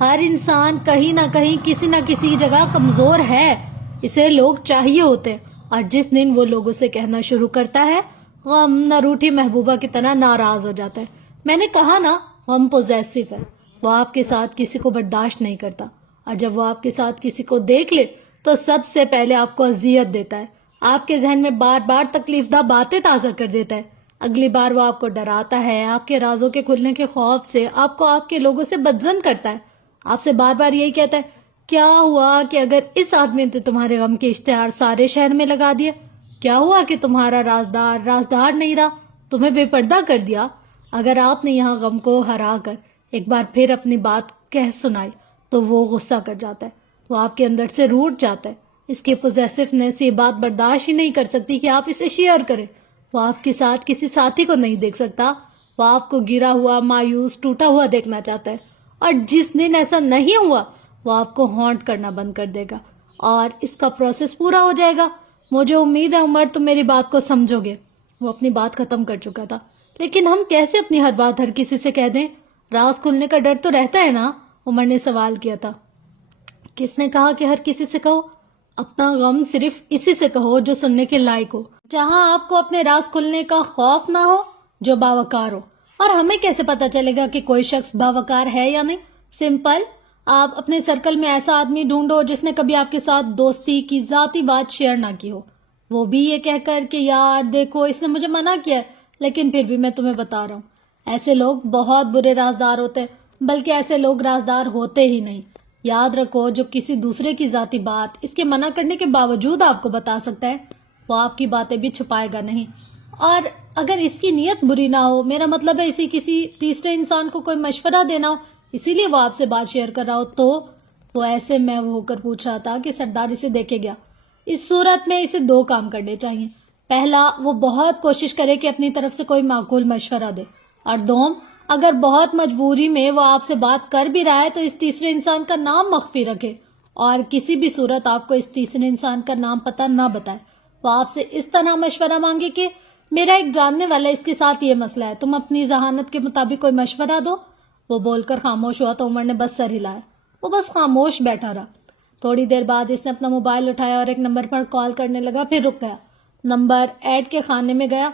ہر انسان کہیں نہ کہیں کسی نہ کسی جگہ کمزور ہے. اسے لوگ چاہیے ہوتے. اور جس دن وہ لوگوں سے کہنا شروع کرتا ہے، غم نہ روٹھی محبوبہ کی طرح ناراض ہو جاتا ہے. میں نے کہا نا، غم پوزیسو ہے. وہ آپ کے ساتھ کسی کو برداشت نہیں کرتا. اور جب وہ آپ کے ساتھ کسی کو دیکھ لے تو سب سے پہلے آپ کو اذیت دیتا ہے. آپ کے ذہن میں بار بار تکلیف دہ باتیں تازہ کر دیتا ہے. اگلی بار وہ آپ کو ڈراتا ہے. آپ کے رازوں کے کھلنے کے خوف سے آپ کو آپ کے لوگوں سے بدظن کرتا ہے. آپ سے بار بار یہی کہتا ہے، کیا ہوا کہ اگر اس آدمی نے تمہارے غم کے اشتہار سارے شہر میں لگا دیے؟ کیا ہوا کہ تمہارا رازدار نہیں رہا، تمہیں بے پردہ کر دیا؟ اگر آپ نے یہاں غم کو ہرا کر ایک بار پھر اپنی بات کہہ سنائی تو وہ غصہ کر جاتا ہے. وہ آپ کے اندر سے روٹھ جاتا ہے. اس کی پوزیسونیس یہ بات برداشت ہی نہیں کر سکتی کہ آپ اسے شیئر کریں. وہ آپ کے ساتھ کسی ساتھی کو نہیں دیکھ سکتا. وہ آپ کو گرا ہوا، مایوس، ٹوٹا ہوا دیکھنا چاہتا ہے. اور جس دن ایسا نہیں ہوا وہ آپ کو ہانٹ کرنا بند کر دے گا اور اس کا پروسیس پورا ہو جائے گا. مجھے امید ہے عمر تم میری بات کو سمجھو گے. وہ اپنی بات ختم کر چکا تھا. لیکن ہم کیسے اپنی ہر بات ہر کسی سے کہہ دیں؟ راز کھلنے کا ڈر تو رہتا ہے نا؟ عمر نے سوال کیا تھا. کس نے کہا کہ ہر کسی سے کہو؟ اپنا غم صرف اسی سے کہو جو سننے کے لائق ہو، جہاں آپ کو اپنے راز کھلنے کا خوف نہ ہو، جو باوقار ہو. اور ہمیں کیسے پتا چلے گا کہ کوئی شخص باوقار ہے یا نہیں؟ سمپل، آپ اپنے سرکل میں ایسا آدمی ڈھونڈو جس نے کبھی آپ کے ساتھ دوستی کی ذاتی بات شیئر نہ کی ہو. وہ بھی یہ کہہ کر کہ یار دیکھو اس نے مجھے منع کیا ہے لیکن پھر بھی میں تمہیں بتا رہا ہوں. ایسے لوگ بہت برے رازدار ہوتے ہیں، بلکہ ایسے لوگ رازدار ہوتے ہی نہیں. یاد رکھو، جو کسی دوسرے کی ذاتی بات اس کے منع کرنے کے باوجود آپ کو بتا سکتا ہے، وہ آپ کی باتیں بھی چھپائے گا نہیں. اور اگر اس کی نیت بری نہ ہو، میرا مطلب ہے اسی کسی تیسرے انسان کو کوئی مشورہ دینا ہو، اسی لیے وہ آپ سے بات شیئر کر رہا ہو، تو وہ ایسے میں ہو کر پوچھ رہا تھا کہ سردار اسے دیکھے گیا. اس صورت میں اسے 2 کام کرنے چاہیے. پہلا، وہ بہت کوشش کرے کہ اپنی طرف سے کوئی معقول مشورہ دے. اور دوم، اگر بہت مجبوری میں وہ آپ سے بات کر بھی رہا ہے تو اس تیسرے انسان کا نام مخفی رکھے اور کسی بھی صورت آپ کو اس تیسرے انسان کا نام پتہ نہ بتائے. وہ آپ سے اس طرح مشورہ مانگے کہ میرا ایک جاننے والا اس کے ساتھ یہ مسئلہ ہے، تم اپنی ذہانت کے مطابق کوئی مشورہ دو. وہ بول کر خاموش ہوا تو عمر نے بس سر ہلایا. وہ بس خاموش بیٹھا رہا. تھوڑی دیر بعد اس نے اپنا موبائل اٹھایا اور ایک نمبر پر کال کرنے لگا، پھر رک گیا. نمبر ایڈ کے خانے میں گیا.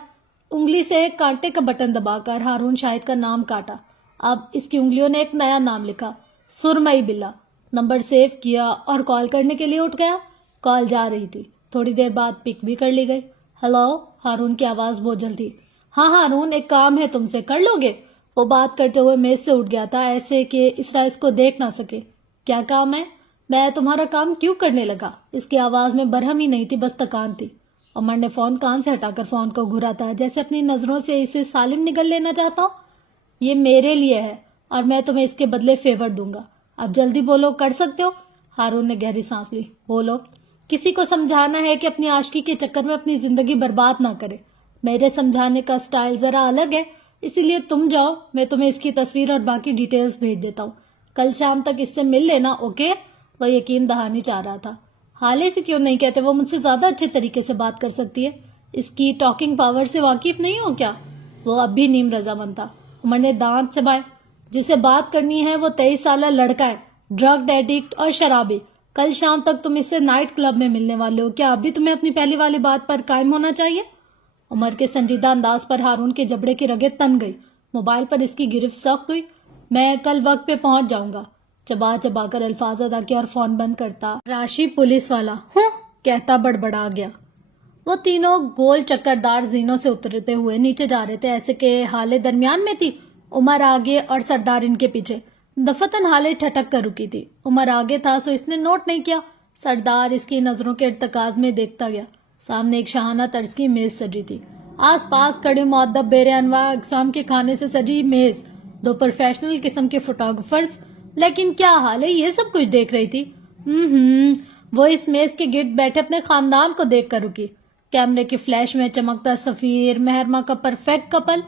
انگلی سے کانٹے کا بٹن دبا کر ہارون شاہد کا نام کاٹا۔ اب اس کی انگلیوں نے ایک نیا نام لکھا، سرمئی بلا۔ نمبر سیو کیا اور کال کرنے کے لیے اٹھ گیا۔ کال جا رہی تھی، تھوڑی دیر بعد پک بھی کر لی گئی۔ ہیلو، ہارون کی آواز بوجھل تھی۔ ہاں ہارون، ایک کام ہے تم سے، کر لو گے؟ وہ بات کرتے ہوئے میز سے اٹھ گیا تھا، ایسے کہ اسرا اس کو دیکھ نہ سکے۔ کیا کام ہے؟ میں تمہارا کام کیوں کرنے لگا؟ اس کی آواز میں برہم ہی نہیں تھی، بس تکان تھی۔ عمر نے فون کان سے ہٹا کر فون کو گھراتا جیسے اپنی نظروں سے اسے سالم نگل لینا چاہتا ہوں۔ یہ میرے لیے ہے اور میں تمہیں اس کے بدلے فیور دوں گا۔ اب جلدی بولو، کر سکتے ہو؟ ہارون نے گہری سانس لی۔ بولو۔ کسی کو سمجھانا ہے کہ اپنی عاشقی کے چکر میں اپنی زندگی برباد نہ کرے۔ میرے سمجھانے کا سٹائل ذرا الگ ہے، اسی لیے تم جاؤ، میں تمہیں اس کی تصویر اور باقی ڈیٹیلز بھیج دیتا ہوں۔ کل شام تک اس سے مل لینا، اوکے؟ وہ یقین دہانی چاہ رہا تھا۔ حالے سے کیوں نہیں کہتے؟ وہ مجھ سے زیادہ اچھے طریقے سے بات کر سکتی ہے۔ اس کی ٹاکنگ پاور سے واقف نہیں ہو کیا؟ وہ اب بھی نیم رضامند تھا۔ عمر نے دانت چبائے۔ جسے بات کرنی ہے وہ 23 سالہ لڑکا ہے، ڈرگ ایڈکٹ اور شرابی۔ کل شام تک تم اس سے نائٹ کلب میں ملنے والے ہو، کیا اب بھی تمہیں اپنی پہلی والی بات پر قائم ہونا چاہیے؟ عمر کے سنجیدہ انداز پر ہارون کے جبڑے کی رگیں تن گئی۔ موبائل پر اس کی گرفت سخت ہوئی۔ میں کل وقت پہ پہنچ جاؤں گا، چبا چبا کر الفاظ ادا کیا اور فون بند کرتا راشی پولیس والا ہوں کہتا بڑبڑا گیا۔ وہ تینوں گول چکردار زینوں سے اترتے ہوئے نیچے جا رہے تھے، ایسے کہ حالے درمیان میں تھی، عمر آگے اور سردار ان کے پیچھے۔ دفتن حالے ٹھٹک کر رکی تھی۔ عمر آگے تھا سو اس نے نوٹ نہیں کیا۔ سردار اس کی نظروں کے ارتکاز میں دیکھتا گیا۔ سامنے ایک شاہانہ طرز کی میز سجی تھی، آس پاس کھڑے مؤدب بیر انواع اقسام کے کھانے سے سجی میز، دو پروفیشنل قسم کے فوٹوگرافرز۔ لیکن کیا حالے یہ سب کچھ دیکھ رہی تھی؟ وہ اس میز کے گرد بیٹھے اپنے خاندان کو دیکھ کر رکی۔ کیمرے کی فلیش میں چمکتا سفیر، مہرما کا پرفیکٹ کپل،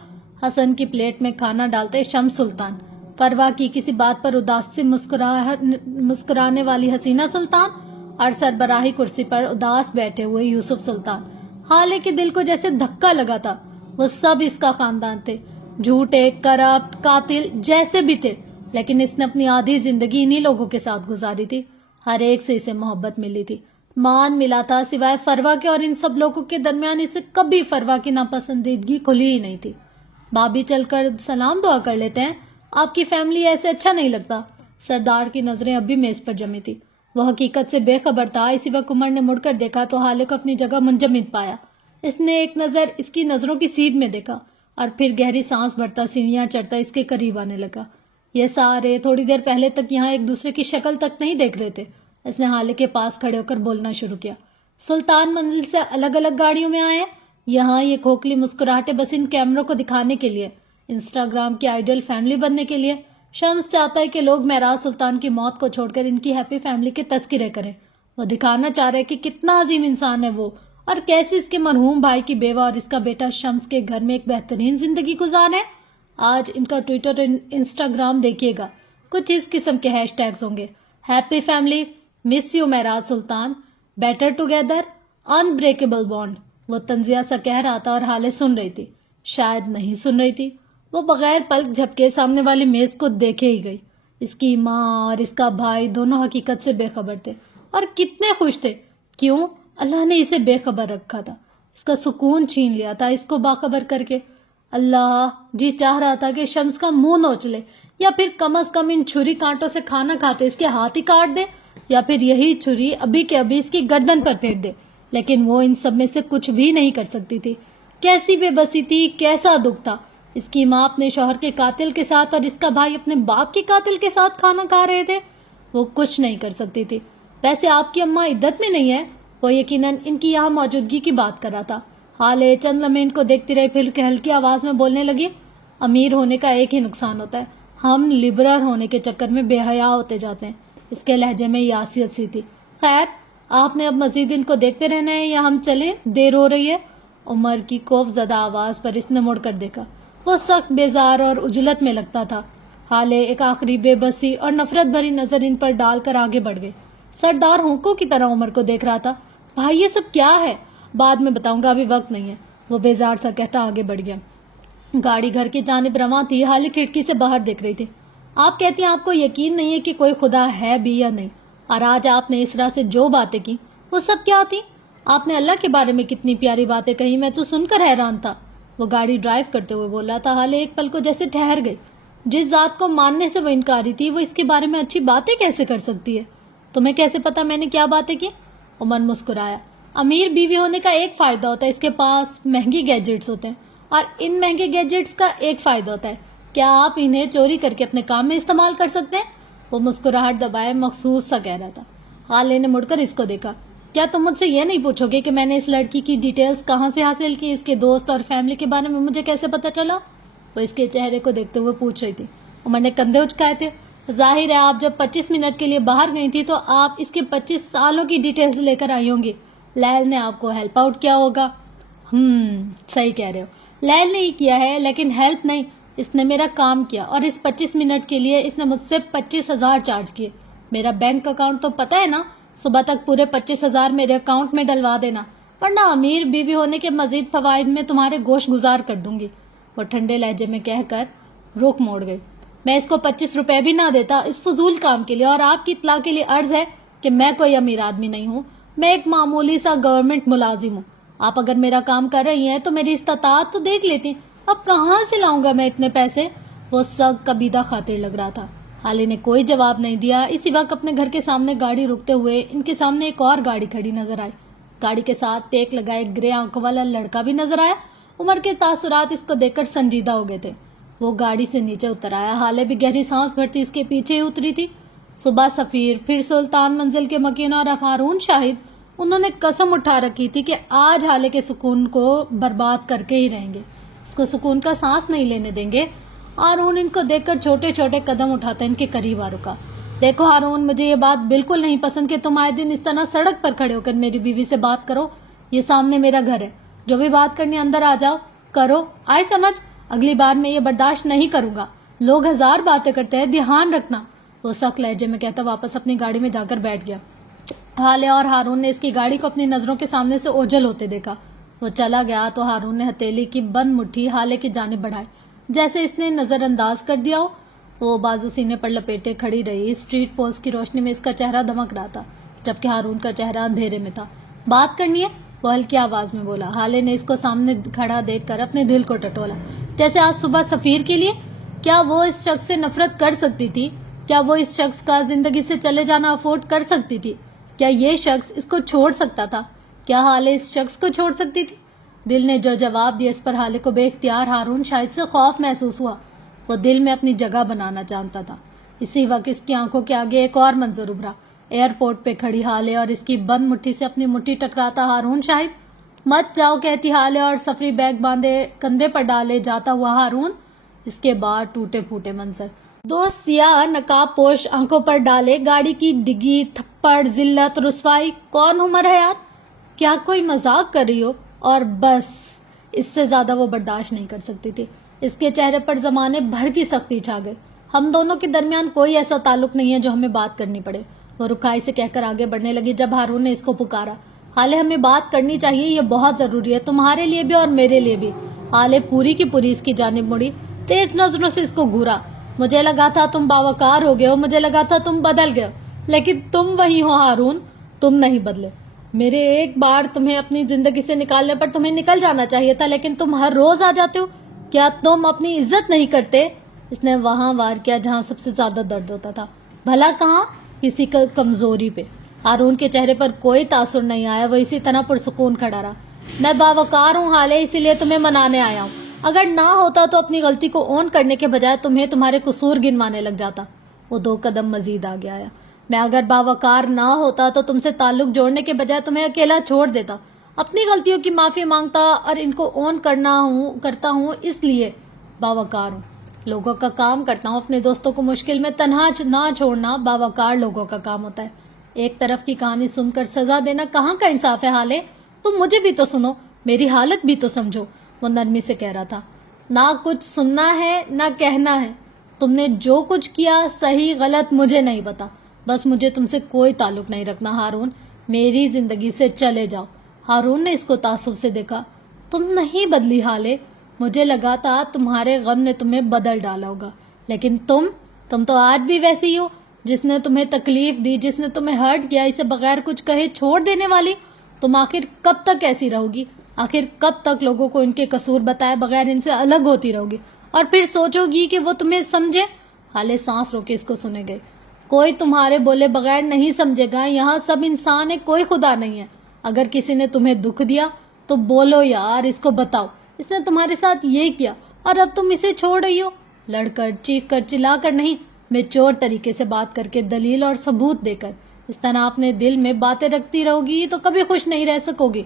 حسن کی پلیٹ میں کھانا ڈالتے شمس سلطان، فروا کی کسی بات پر اداس سے مسکرانے والی حسینہ سلطان، اور سربراہی کرسی پر اداس بیٹھے ہوئے یوسف سلطان۔ حالے کے دل کو جیسے دھکا لگا تھا۔ وہ سب اس کا خاندان تھے، جھوٹے، کرپٹ، قاتل جیسے بھی تھے، لیکن اس نے اپنی آدھی زندگی انہی لوگوں کے ساتھ گزاری تھی۔ ہر ایک سے اسے محبت ملی تھی، مان ملا تھا، سوائے فروا کے، اور ان سب لوگوں کے درمیان اسے کبھی فروا کی ناپسندیدگی کھلی ہی نہیں تھی۔ بھابھی چل کر سلام دعا کر لیتے ہیں، آپ کی فیملی ایسے اچھا نہیں لگتا۔ سردار کی نظریں اب بھی میز پر جمی تھی، وہ حقیقت سے بے خبر تھا۔ اسی وقت عمر نے مڑ کر دیکھا تو حالے کو اپنی جگہ منجمد پایا۔ اس نے ایک نظر اس کی نظروں کی سیدھ میں دیکھا اور پھر گہری سانس بھرتا سینیاں چڑھتا اس کے قریب آنے لگا۔ یہ سارے تھوڑی دیر پہلے تک یہاں ایک دوسرے کی شکل تک نہیں دیکھ رہے تھے۔ اس نے حالے کے پاس کھڑے ہو کر بولنا شروع کیا۔ سلطان منزل سے الگ الگ گاڑیوں میں آئے ہیں، یہاں یہ کھوکھلی مسکراہٹیں بس ان کیمروں کو دکھانے کے لیے، انسٹاگرام کی آئیڈیل فیملی بننے کے لیے۔ شمس چاہتا ہے کہ لوگ معراج سلطان کی موت کو چھوڑ کر ان کی ہیپی فیملی کے تذکرے کریں۔ وہ دکھانا چاہ رہے کہ کتنا عظیم انسان ہے وہ، اور کیسے اس کے مرحوم بھائی کی بیوہ اور اس کا بیٹا شمس کے گھر میں ایک بہترین زندگی گزارے۔ آج ان کا ٹویٹر اور انسٹاگرام دیکھیے گا، کچھ اس قسم کے ہیش ٹیگز ہوں گے: happy family, miss you Meraj Sultan, better together, unbreakable bond. وہ تنزیہ سا کہہ رہا تھا اور حالے سن رہی تھی، شاید نہیں سن رہی تھی۔ وہ بغیر پلک جھپکے سامنے والی میز کو دیکھے ہی گئی۔ اس کی ماں اور اس کا بھائی دونوں حقیقت سے بے خبر تھے، اور کتنے خوش تھے۔ کیوں؟ اللہ نے اسے بے خبر رکھا تھا، اس کا سکون چھین لیا تھا اس کو باخبر کر کے۔ اللہ جی چاہ رہا تھا کہ شمس کا منہ نوچ لے، یا پھر کم از کم ان چھری کانٹوں سے کھانا کھاتے اس کے ہاتھ ہی کاٹ دے، یا پھر یہی چھری ابھی کے ابھی اس کی گردن پر پھینک دے، لیکن وہ ان سب میں سے کچھ بھی نہیں کر سکتی تھی۔ کیسی بے بسی تھی، کیسا دکھ تھا۔ اس کی ماں اپنے شوہر کے قاتل کے ساتھ اور اس کا بھائی اپنے باپ کے قاتل کے ساتھ کھانا کھا رہے تھے، وہ کچھ نہیں کر سکتی تھی۔ ویسے آپ کی اماں عدت میں نہیں ہے؟ وہ یقیناً ان کی یہاں موجودگی کی بات کر رہا تھا۔ حالے چند لمحے ان کو دیکھتی رہی، پھر ہلکی آواز میں بولنے لگی، امیر ہونے کا ایک ہی نقصان ہوتا ہے، ہم لبرل ہونے کے چکر میں بے حیا ہوتے جاتے ہیں۔ اس کے لہجے میں یاسیت سی تھی۔ خیر، آپ نے اب مزید ان کو دیکھتے رہنا ہے یا ہم چلیں؟ دیر ہو رہی ہے۔ عمر کی خوف زدہ آواز پر اس نے مڑ کر دیکھا، وہ سخت بیزار اور اجلت میں لگتا تھا۔ حالے ایک آخری بے بسی اور نفرت بھری نظر ان پر ڈال کر آگے بڑھ گئے۔ سردار ہونکوں کی طرح عمر کو دیکھ رہا تھا۔ بھائی یہ سب کیا ہے؟ بعد میں بتاؤں گا، ابھی وقت نہیں ہے، وہ بیزار سا کہتا آگے بڑھ گیا۔ گاڑی گھر کی جانب رواں تھی۔ حالے کھڑکی سے باہر دیکھ رہی تھی۔ آپ کہتی ہیں آپ کو یقین نہیں ہے کہ کوئی خدا ہے بھی یا نہیں، اور آج آپ نے اسرا سے جو باتیں کی وہ سب کیا تھی؟ آپ نے اللہ کے بارے میں کتنی پیاری باتیں کہی، میں تو سن کر حیران تھا۔ وہ گاڑی ڈرائیو کرتے ہوئے بول رہا تھا. حالے ایک پل کو جیسے ٹھہر گئی. جس ذات کو ماننے سے وہ انکاری تھی وہ اس کے بارے میں اچھی باتیں کیسے کر سکتی ہے؟ تمہیں کیسے پتا میں نے کیا باتیں کی؟ عمر مسکرایا. امیر بیوی ہونے کا ایک فائدہ ہوتا ہے، اس کے پاس مہنگی گیجٹس ہوتے ہیں، اور ان مہنگے گیجٹس کا ایک فائدہ ہوتا ہے، کیا آپ انہیں چوری کر کے اپنے کام میں استعمال کر سکتے ہیں؟ وہ مسکراہٹ دبائے مخصوص سا کہہ رہا تھا. حالے نے مڑ کر اس کو دیکھا. کیا تم مجھ سے یہ نہیں پوچھو گے کہ میں نے اس لڑکی کی ڈیٹیلز کہاں سے حاصل کی؟ اس کے دوست اور فیملی کے بارے میں مجھے کیسے پتا چلا؟ وہ اس کے چہرے کو دیکھتے ہوئے پوچھ رہی تھی. عمر نے کندھے اچکائے تھے. ظاہر ہے آپ جب 25 منٹ کے لیے باہر گئی تھی تو آپ اس کے 25 سالوں کی ڈیٹیلز لے کر آئی ہوں گی. لیل نے آپ کو ہیلپ آؤٹ کیا ہوگا. صحیح کہہ رہے ہو. لیل نے ہی کیا ہے، لیکن ہیلپ نہیں، اس نے میرا کام کیا، اور اس 25 منٹ کے لیے اس نے مجھ سے 25,000 چارج کیے. میرا بینک اکاؤنٹ تو پتا ہے نا، صبح تک پورے 25,000 میرے اکاؤنٹ میں ڈلوا دینا، ورنہ امیر بیوی ہونے کے مزید فوائد میں تمہارے گوشت گزار کر دوں گی. وہ ٹھنڈے لہجے میں کہہ کر رخ موڑ گئی. میں اس کو 25 روپے بھی نہ دیتا اس فضول کام کے لیے، اور آپ کی اطلاع کے لیے عرض ہے کہ میں کوئی امیر آدمی نہیں ہوں، میں ایک معمولی سا گورنمنٹ ملازم ہوں. آپ اگر میرا کام کر رہی ہیں تو میری استطاعت تو دیکھ لیتی. اب کہاں سے لاؤں گا میں اتنے پیسے؟ وہ سخت کبیدہ خاطر لگ رہا تھا. حالی نے کوئی جواب نہیں دیا. اسی وقت اپنے گھر کے سامنے گاڑی رکتے ہوئے ان کے سامنے ایک اور گاڑی کھڑی نظر آئی. گاڑی کے ساتھ ٹیک لگائے گرے آنکھوں والا لڑکا بھی نظر آیا. عمر کے تاثرات اس کو دیکھ کر سنجیدہ ہو گئے تھے. وہ گاڑی سے نیچے اتر آیا. حالے بھی گہری سانس بھرتی اس کے پیچھے ہی اتری تھی. صبح سفیر، پھر سلطان منزل کے مکین اور ہارون شاہد، انہوں نے قسم اٹھا رکھی تھی کہ آج حالے کے سکون کو برباد کر کے ہی رہیں گے، اس کو سکون کا سانس نہیں لینے دیں گے. ہارون ان کو دیکھ کر چھوٹے چھوٹے قدم اٹھاتا ان کے قریب آ رکا. دیکھو ہارون، مجھے یہ بات بالکل نہیں پسند کہ تم آئے دن اس طرح سڑک پر کھڑے ہو کر میری بیوی سے بات کرو. یہ سامنے میرا گھر ہے، جو بھی بات کرنی اندر آ جاؤ، کرو. آئے سمجھ؟ اگلی بار میں یہ برداشت نہیں کروں گا. لوگ ہزار باتیں کرتے ہیں، دھیان رکھنا. وہ سخت لہجے میں کہتا واپس اپنی گاڑی میں جا کر بیٹھ گیا. حالے اور ہارون نے اس کی گاڑی کو اپنی نظروں کے سامنے سے اوجھل ہوتے دیکھا. وہ چلا گیا تو ہارون نے ہتھیلی کی بند مٹھی حالے کی جانب بڑھائی، جیسے اس نے نظر انداز کر دیا ہو. وہ بازو سینے پر لپیٹے کھڑی رہی. اسٹریٹ پوسٹ کی روشنی میں اس کا چہرہ دمک رہا تھا، جبکہ ہارون کا چہرہ اندھیرے میں تھا. بات کرنی ہے؟ وہ ہلکی آواز میں بولا. حالے نے اس کو سامنے کھڑا دیکھ کر اپنے دل کو ٹٹولا. جیسے آج صبح سفیر کے لیے. کیا وہ اس شخص سے نفرت کر سکتی تھی؟ کیا وہ اس شخص کا زندگی سے چلے جانا افورڈ کر سکتی تھی؟ کیا یہ شخص اس کو چھوڑ سکتا تھا؟ کیا حالے اس شخص کو چھوڑ سکتی تھی؟ دل نے جو جواب دیا اس پر حالے کو بے اختیار ہارون شاہد سے خوف محسوس ہوا. وہ دل میں اپنی جگہ بنانا جانتا تھا. اسی وقت اس کی آنکھوں کے آگے ایک اور منظر ابھرا. ایئرپورٹ پہ کھڑی حالے اور اس کی بند مٹھی سے اپنی مٹھی ٹکراتا ہارون شاہد. مت جاؤ کہتی حالے اور سفری بیگ باندھے کندھے پر ڈالے جاتا ہوا ہارون. اس کے بعد ٹوٹے پھوٹے منظر. دو سیاہ نقاب پوش آنکھوں پر ڈالے، گاڑی کی ڈگی، تھپڑ، ذلت، رسوائی. کون عمر ہے یار؟ کیا کوئی مذاق کر رہی ہو؟ اور بس اس سے زیادہ وہ برداشت نہیں کر سکتی تھی. اس کے چہرے پر زمانے بھر کی سختی چھا گئی. ہم دونوں کے درمیان کوئی ایسا تعلق نہیں ہے جو ہمیں بات کرنی پڑے. وہ رکھائی سے کہہ کر آگے بڑھنے لگی جب ہارون نے اس کو پکارا. حالے ہمیں بات کرنی چاہیے، یہ بہت ضروری ہے، تمہارے لیے بھی اور میرے لیے بھی. حالے پوری کی پوری اس کی جانب مڑی، تیز نظروں سے اس کو گھورا. مجھے لگا تھا تم باوقار ہو گئے ہو، مجھے لگا تھا تم بدل گئے ہو، لیکن تم وہی ہو ہارون، تم نہیں بدلے. میرے ایک بار تمہیں اپنی زندگی سے نکالنے پر تمہیں نکل جانا چاہیے تھا، لیکن تم ہر روز آ جاتے ہو. کیا تم اپنی عزت نہیں کرتے؟ اس نے وہاں وار کیا جہاں سب سے زیادہ درد ہوتا تھا. بھلا کہاں؟ کسی کا کمزوری پہ. ہارون کے چہرے پر کوئی تاثر نہیں آیا. وہ اسی طرح پرسکون کھڑا رہا. میں باوقار ہوں حالے، اسی لیے تمہیں منانے آیا ہوں. اگر نہ ہوتا تو اپنی غلطی کو اون کرنے کے بجائے تمہیں تمہارے قصور گنوانے لگ جاتا. وہ 2 قدم مزید آگے آیا. میں اگر باوقار نہ ہوتا تو تم سے تعلق جوڑنے کے بجائے تمہیں اکیلا چھوڑ دیتا. اپنی غلطیوں کی معافی مانگتا اور ان کو اون کرتا ہوں، اس لیے باوقار ہوں. لوگوں کا کام کرتا ہوں. اپنے دوستوں کو مشکل میں تنہا نہ چھوڑنا باوقار لوگوں کا کام ہوتا ہے. ایک طرف کی کہانی سن کر سزا دینا کہاں کا انصاف ہے حالے؟ تم مجھے بھی تو سنو، میری حالت بھی تو سمجھو. وہ نرمی سے کہہ رہا تھا. نہ کچھ سننا ہے نہ کہنا ہے. تم نے جو کچھ کیا صحیح غلط مجھے نہیں پتا. بس مجھے تم سے کوئی تعلق نہیں رکھنا ہارون. میری زندگی سے چلے جاؤ. ہارون نے اس کو تعصب سے دیکھا. تم نہیں بدلی حالے. مجھے لگا تھا تمہارے غم نے تمہیں بدل ڈالا ہوگا، لیکن تم تو آج بھی ویسی ہی ہو. جس نے تمہیں تکلیف دی، جس نے تمہیں ہرٹ کیا، اسے بغیر کچھ کہے چھوڑ دینے والی. تم آخر کب تک ایسی رہو گی؟ آخر کب تک لوگوں کو ان کے قصور بتائے بغیر ان سے الگ ہوتی رہو گی اور پھر سوچو گی کہ وہ تمہیں سمجھے؟ حالے سانس روکے اس کو سنے گئے. کوئی تمہارے بولے بغیر نہیں سمجھے گا. یہاں سب انسان ہے, کوئی خدا نہیں ہے. اگر کسی نے تمہیں دکھ دیا تو بولو یار, اس کو بتاؤ اس نے تمہارے ساتھ یہ کیا اور اب تم اسے چھوڑ رہی ہو. لڑ کر, چیخ کر, چلا کر نہیں, میچور طریقے سے بات کر کے, دلیل اور ثبوت دے کر. اس طرح اپنے دل میں باتیں رکھتی رہو گی تو کبھی خوش نہیں رہ سکو گی.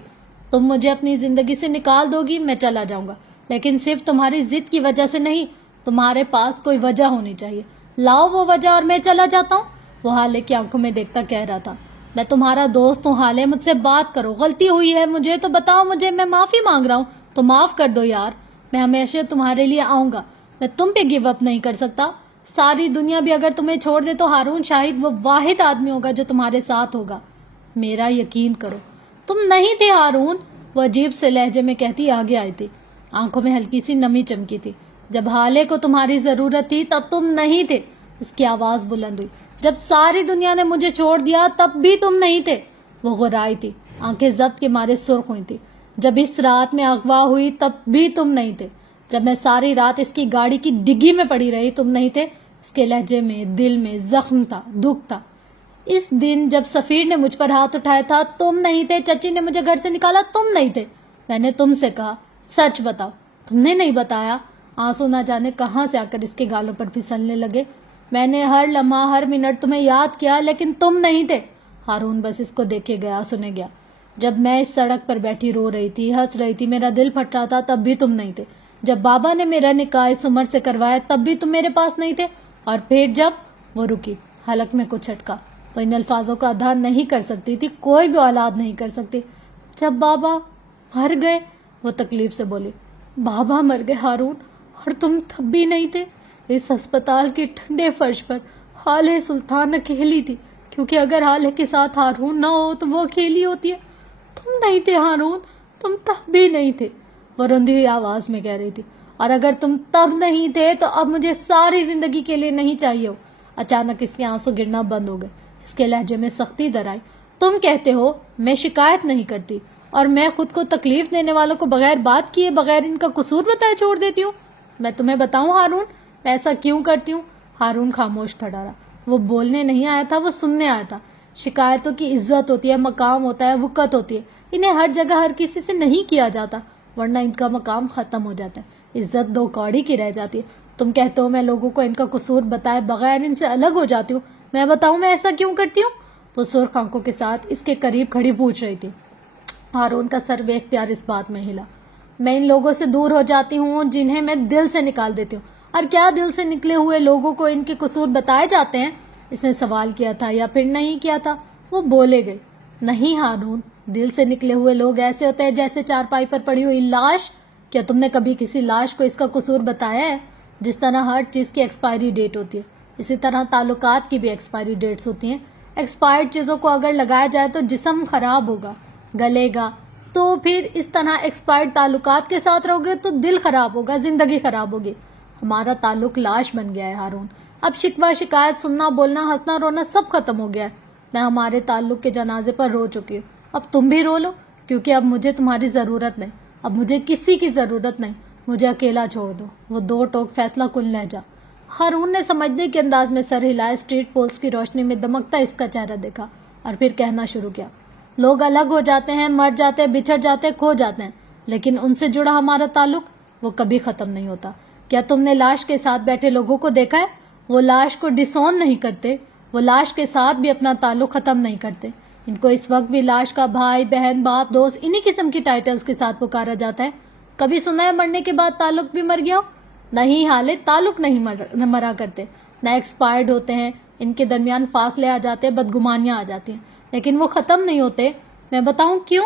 تم مجھے اپنی زندگی سے نکال دو گی, میں چلا جاؤں گا, لیکن صرف تمہاری ضد کی وجہ سے نہیں. تمہارے پاس کوئی وجہ ہونی چاہیے. لاؤ وہ وجہ اور میں چلا جاتا ہوں. وہ حالے کی آنکھوں میں دیکھتا کہہ رہا تھا, میں تمہارا دوست ہوں حالے, مجھ سے بات کرو. غلطی ہوئی ہے مجھے تو بتاؤ مجھے, میں معافی مانگ رہا ہوں تو معاف کر دو یار. میں ہمیشہ تمہارے لیے آؤں گا. میں تم پہ گیو اپ نہیں کر سکتا. ساری دنیا بھی اگر تمہیں چھوڑ دے تو ہارون شاہد وہ واحد آدمی ہوگا جو تمہارے ساتھ ہوگا. میرا یقین کرو, تم نہیں تھے ہارون. وہ عجیب سے لہجے میں کہتی آگے آئی تھی. آنکھوں میں ہلکی سی نمی چمکی تھی. جب حالے کو تمہاری ضرورت تھی تب تم نہیں تھے. اس کی آواز بلند ہوئی. جب ساری دنیا نے مجھے چھوڑ دیا تب بھی تم نہیں تھے. وہ غرائی تھی, آنکھیں ضبط کے مارے سرخ ہوئی تھی. جب اس رات میں اغوا ہوئی تب بھی تم نہیں تھے. جب میں ساری رات اس کی گاڑی کی ڈگی میں پڑی رہی تم نہیں تھے. اس کے لہجے میں, دل میں زخم تھا, دکھ تھا. اس دن جب سفیر نے مجھ پر ہاتھ اٹھایا تھا تم نہیں تھے. چچی نے مجھے گھر سے نکالا تم نہیں تھے. میں نے تم سے کہا سچ بتاؤ, تم نے نہیں بتایا. آنسو نہ جانے کہاں سے آ کر اس کے گالوں پر پھسلنے لگے. میں نے ہر لمحہ ہر منٹ تمہیں یاد کیا لیکن تم نہیں تھے. ہارون بس اس کو دیکھے گیا, سنے گیا. جب میں اس سڑک پر بیٹھی رو رہی تھی, ہنس رہی تھی, میرا دل پھٹ رہا تھا تب بھی تم نہیں تھے. جب بابا نے میرا نکاح اس عمر سے کروایا تب بھی تم میرے پاس نہیں تھے. اور پھر جب وہ رکی, حلق میں کچھ اٹکا. وہ ان الفاظوں کا ادا نہیں کر سکتی تھی, کوئی بھی اولاد نہیں کر سکتی. جب بابا مر گئے, وہ تکلیف سے بولی. بابا مر گئے ہارون, اور تم تب بھی نہیں تھے. اس ہسپتال کے ٹھنڈے فرش پر حالے سلطان اکیلی تھی, کیونکہ اگر حالے کے ساتھ ہارون نہ ہو تو وہ اکیلی ہوتی ہے. تم نہیں تھے ہارون, تم تب بھی نہیں تھے. وہ رندی ہوئی آواز میں کہہ رہی تھی. اور اگر تم تب نہیں تھے تو اب مجھے ساری زندگی کے لیے نہیں چاہیے ہو. اچانک اس کے آنسو گرنا بند ہو گئے. اس کے لہجے میں سختی در آئی. تم کہتے ہو میں شکایت نہیں کرتی اور میں خود کو تکلیف دینے والوں کو بغیر بات کیے, بغیر ان کا قصور بتائے چھوڑ دیتی ہوں. میں تمہیں بتاؤں ہارون میں ایسا کیوں کرتی ہوں. ہارون خاموش کھڑا رہا. وہ بولنے نہیں آیا تھا, وہ سننے آیا تھا. شکایتوں کی عزت ہوتی ہے, مقام ہوتا ہے, وقت ہوتی ہے. انہیں ہر جگہ ہر کسی سے نہیں کیا جاتا, ورنہ ان کا مقام ختم ہو جاتا ہے, عزت دو کوڑی کی رہ جاتی ہے. تم کہتے ہو میں لوگوں کو ان کا قصور بتائے بغیر ان سے الگ ہو جاتی ہوں. میں بتاؤں میں ایسا کیوں کرتی ہوں. وہ سرخ آنکھوں کے ساتھ اس کے قریب کھڑی پوچھ رہی تھی. ہارون کا سر بے اختیار اس بات میں ہلا. میں ان لوگوں سے دور ہو جاتی ہوں جنہیں میں دل سے نکال دیتی ہوں. اور کیا دل سے نکلے ہوئے لوگوں کو ان کے قصور بتائے جاتے ہیں؟ اس نے سوال کیا تھا یا پھر نہیں کیا تھا. وہ بولے گئے. نہیں ہارون, دل سے نکلے ہوئے لوگ ایسے ہوتے ہیں جیسے چارپائی پر پڑی ہوئی لاش. کیا تم نے کبھی کسی لاش کو اس کا قصور بتایا ہے؟ جس طرح ہر چیز کی ایکسپائری ڈیٹ ہوتی ہے, اسی طرح تعلقات کی بھی ایکسپائری ڈیٹس ہوتی ہیں. ایکسپائرڈ چیزوں کو اگر لگایا جائے تو جسم خراب ہوگا, گلے گا. تو پھر اس طرح ایکسپائرڈ تعلقات کے ساتھ رہو گے تو دل خراب ہوگا, زندگی خراب ہوگی. ہمارا تعلق لاش بن گیا ہے ہارون. اب شکوہ, شکایت, سننا, بولنا, ہنسنا, رونا سب ختم ہو گیا ہے. میں ہمارے تعلق کے جنازے پر رو چکی ہوں. اب تم بھی رو لو, کیونکہ اب مجھے تمہاری ضرورت نہیں. اب مجھے کسی کی ضرورت نہیں. مجھے اکیلا چھوڑ دو. وہ دو ٹوک فیصلہ کن لہجہ. ہارون نے سمجھنے کے انداز میں سر ہلایا. اسٹریٹ پولس کی روشنی میں دمکتا اس کا چہرہ دیکھا اور پھر کہنا شروع کیا. لوگ الگ ہو جاتے ہیں, مر جاتے ہیں, بچھڑ جاتے ہیں, کھو جاتے ہیں, لیکن ان سے جڑا ہمارا تعلق وہ کبھی ختم نہیں ہوتا. کیا تم نے لاش کے ساتھ بیٹھے لوگوں کو دیکھا ہے؟ وہ لاش کو ڈسون نہیں کرتے, وہ لاش کے ساتھ بھی اپنا تعلق ختم نہیں کرتے. ان کو اس وقت بھی لاش کا بھائی, بہن, باپ, دوست, انہی قسم کی ٹائٹلز کے ساتھ پکارا جاتا ہے. کبھی سنا ہے مرنے کے بعد تعلق بھی مر گیا ہو؟ نہیں حالے, تعلق نہیں مرا کرتے, نہ ایکسپائرڈ ہوتے ہیں. ان کے درمیان فاصلے آ جاتے ہیں, بدگمانیاں آ جاتی ہیں, لیکن وہ ختم نہیں ہوتے. میں بتاؤں کیوں؟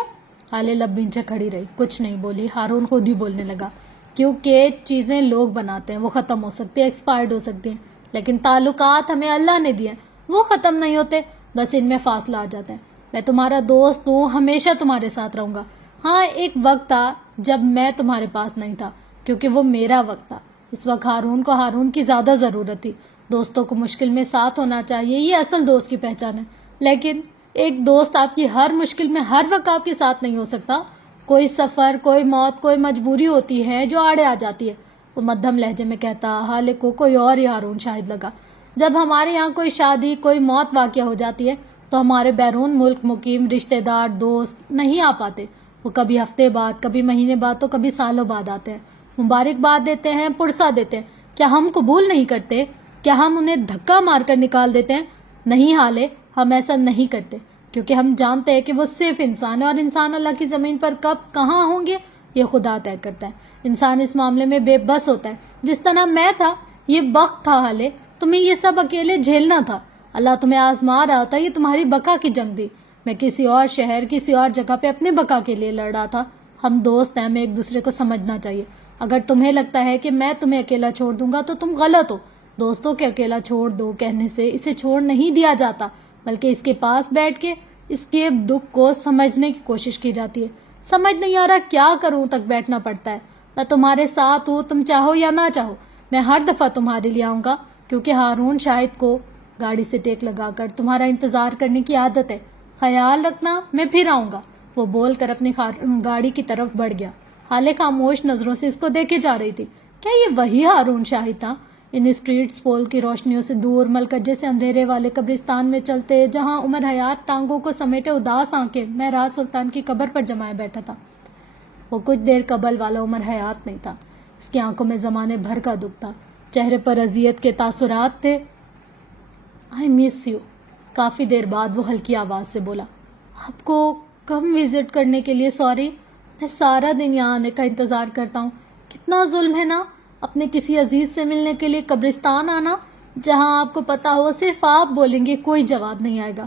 حالے لب بھینچے کھڑی رہی, کچھ نہیں بولی. ہارون خود ہی بولنے لگا. کیونکہ چیزیں لوگ بناتے ہیں, وہ ختم ہو سکتی ہیں, ایکسپائرڈ ہو سکتی ہیں, لیکن تعلقات ہمیں اللہ نے دیے, وہ ختم نہیں ہوتے, بس ان میں فاصلہ آ جاتا ہے. میں تمہارا دوست ہوں, ہمیشہ تمہارے ساتھ رہوں گا. ہاں ایک وقت تھا جب میں تمہارے پاس نہیں تھا, کیونکہ وہ میرا وقت تھا. اس وقت ہارون کو ہارون کی زیادہ ضرورت تھی. دوستوں کو مشکل میں ساتھ ہونا چاہیے, یہ اصل دوست کی پہچان ہے. لیکن ایک دوست آپ کی ہر مشکل میں ہر وقت آپ کے ساتھ نہیں ہو سکتا. کوئی سفر، کوئی موت، کوئی مجبوری ہوتی ہے جو آڑے آ جاتی ہے۔ وہ مدھم لہجے میں کہتا، حالے کو کوئی اور ہی ہارون شاہد لگا۔ جب ہمارے یہاں کوئی شادی، کوئی موت واقع ہو جاتی ہے تو ہمارے بیرون ملک مقیم رشتہ دار، دوست نہیں آ پاتے۔ وہ کبھی ہفتے بعد، کبھی مہینے بعد، تو کبھی سالوں بعد آتے ہیں، مبارکباد دیتے ہیں، پرسہ دیتے ہیں۔ کیا ہم قبول نہیں کرتے؟ کیا ہم انہیں دھکا مار کر نکال دیتے ہیں؟ نہیں حالے، ہم ایسا نہیں کرتے، کیونکہ ہم جانتے ہیں کہ وہ صرف انسان ہے، اور انسان اللہ کی زمین پر کب کہاں ہوں گے یہ خدا طے کرتا ہے۔ انسان اس معاملے میں بے بس ہوتا ہے، جس طرح میں تھا۔ یہ وقت تھا حالے، تمہیں یہ سب اکیلے جھیلنا تھا۔ اللہ تمہیں آزما رہا تھا، یہ تمہاری بقا کی جنگ تھی۔ میں کسی اور شہر، کسی اور جگہ پہ اپنے بقا کے لیے لڑ رہا تھا۔ ہم دوست ہیں، ہمیں ایک دوسرے کو سمجھنا چاہیے۔ اگر تمہیں لگتا ہے کہ میں تمہیں اکیلا چھوڑ دوں گا تو تم غلط ہو۔ دوستوں کے اکیلا چھوڑ دو کہنے سے اسے چھوڑ نہیں دیا جاتا، بلکہ اس کے پاس بیٹھ کے اس کے دکھ کو سمجھنے کی کوشش کی جاتی ہے۔ سمجھ نہیں آ رہا کیا کروں تک بیٹھنا پڑتا ہے۔ میں تمہارے ساتھ ہوں، تم چاہو یا نہ چاہو۔ میں ہر دفعہ تمہارے لیے آؤں گا، کیونکہ ہارون شاہد کو گاڑی سے ٹیک لگا کر تمہارا انتظار کرنے کی عادت ہے۔ خیال رکھنا، میں پھر آؤں گا۔ وہ بول کر اپنی گاڑی کی طرف بڑھ گیا۔ حالے خاموش نظروں سے اس کو دیکھے جا رہی تھی۔ کیا یہ وہی ہارون شاہد تھا؟ ان اسٹریٹس پول کی روشنیوں سے دور، ملکت جیسے اندھیرے والے قبرستان میں چلتے، جہاں عمر حیات ٹانگوں کو سمیٹے اداس آنکھیں مہراج سلطان کی قبر پر جمائے بیٹھا تھا۔ وہ کچھ دیر قبل والا عمر حیات نہیں تھا۔ اس کی آنکھوں میں زمانے بھر کا دکھ تھا، چہرے پر اذیت کے تاثرات تھے۔ I miss you۔ کافی دیر بعد وہ ہلکی آواز سے بولا، آپ کو کم وزٹ کرنے کے لیے سوری۔ میں سارا دن یہاں آنے کا انتظار کرتا ہوں۔ کتنا ظلم ہے نا، اپنے کسی عزیز سے ملنے کے لیے قبرستان آنا، جہاں آپ کو پتا ہو صرف آپ بولیں گے، کوئی جواب نہیں آئے گا۔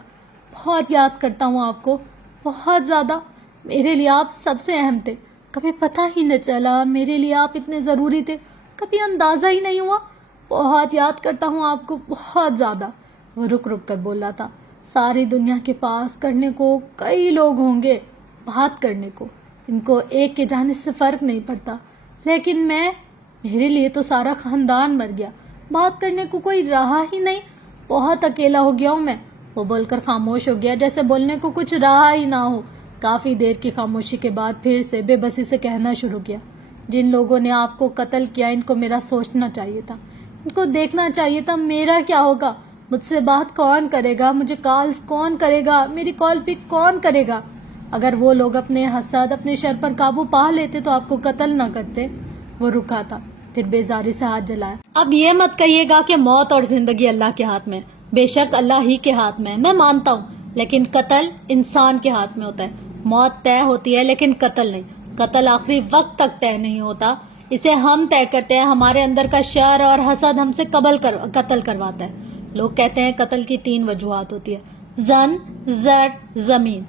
بہت یاد کرتا ہوں آپ کو، بہت زیادہ۔ میرے لیے آپ سب سے اہم تھے۔ کبھی پتہ ہی نہ چلا میرے لیے آپ اتنے ضروری تھے، کبھی اندازہ ہی نہیں ہوا۔ بہت یاد کرتا ہوں آپ کو، بہت زیادہ۔ وہ رک رک کر بول رہا تھا، ساری دنیا کے پاس کرنے کو کئی لوگ ہوں گے، بات کرنے کو ان کو ایک کے جانے سے فرق نہیں پڑتا، لیکن میرے لیے تو سارا خاندان مر گیا، بات کرنے کو کوئی رہا ہی نہیں۔ بہت اکیلا ہو گیا ہوں میں۔ وہ بول کر خاموش ہو گیا، جیسے بولنے کو کچھ رہا ہی نہ ہو۔ کافی دیر کی خاموشی کے بعد پھر سے بے بسی سے کہنا شروع کیا، جن لوگوں نے آپ کو قتل کیا، ان کو میرا سوچنا چاہیے تھا، ان کو دیکھنا چاہیے تھا میرا کیا ہوگا، مجھ سے بات کون کرے گا، مجھے کالز کون کرے گا، میری کال پک کون کرے گا۔ اگر وہ لوگ اپنے حسد، اپنے شر پر قابو پا لیتے تو آپ کو قتل نہ کرتے۔ وہ رکا تھا، پھر بیزاری سے ہاتھ جلایا۔ اب یہ مت کہیے گا کہ موت اور زندگی اللہ کے ہاتھ میں، بے شک اللہ ہی کے ہاتھ میں، میں مانتا ہوں، لیکن قتل انسان کے ہاتھ میں ہوتا ہے۔ موت طے ہوتی ہے لیکن قتل نہیں۔ قتل آخری وقت تک طے نہیں ہوتا، اسے ہم طے کرتے ہیں۔ ہمارے اندر کا شر اور حسد ہم سے قتل کرواتا ہے۔ لوگ کہتے ہیں قتل کی 3 وجوہات ہوتی ہے، زن، زر، زمین۔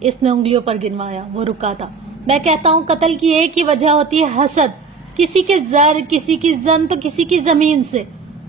اس نے انگلیوں پر گنوایا۔ وہ رکا تھا۔ میں کہتا ہوں قتل کی ایک ہی وجہ ہوتی ہے، حسد، کسی کے زر، کسی کی زن تو کسی کی زمین سے۔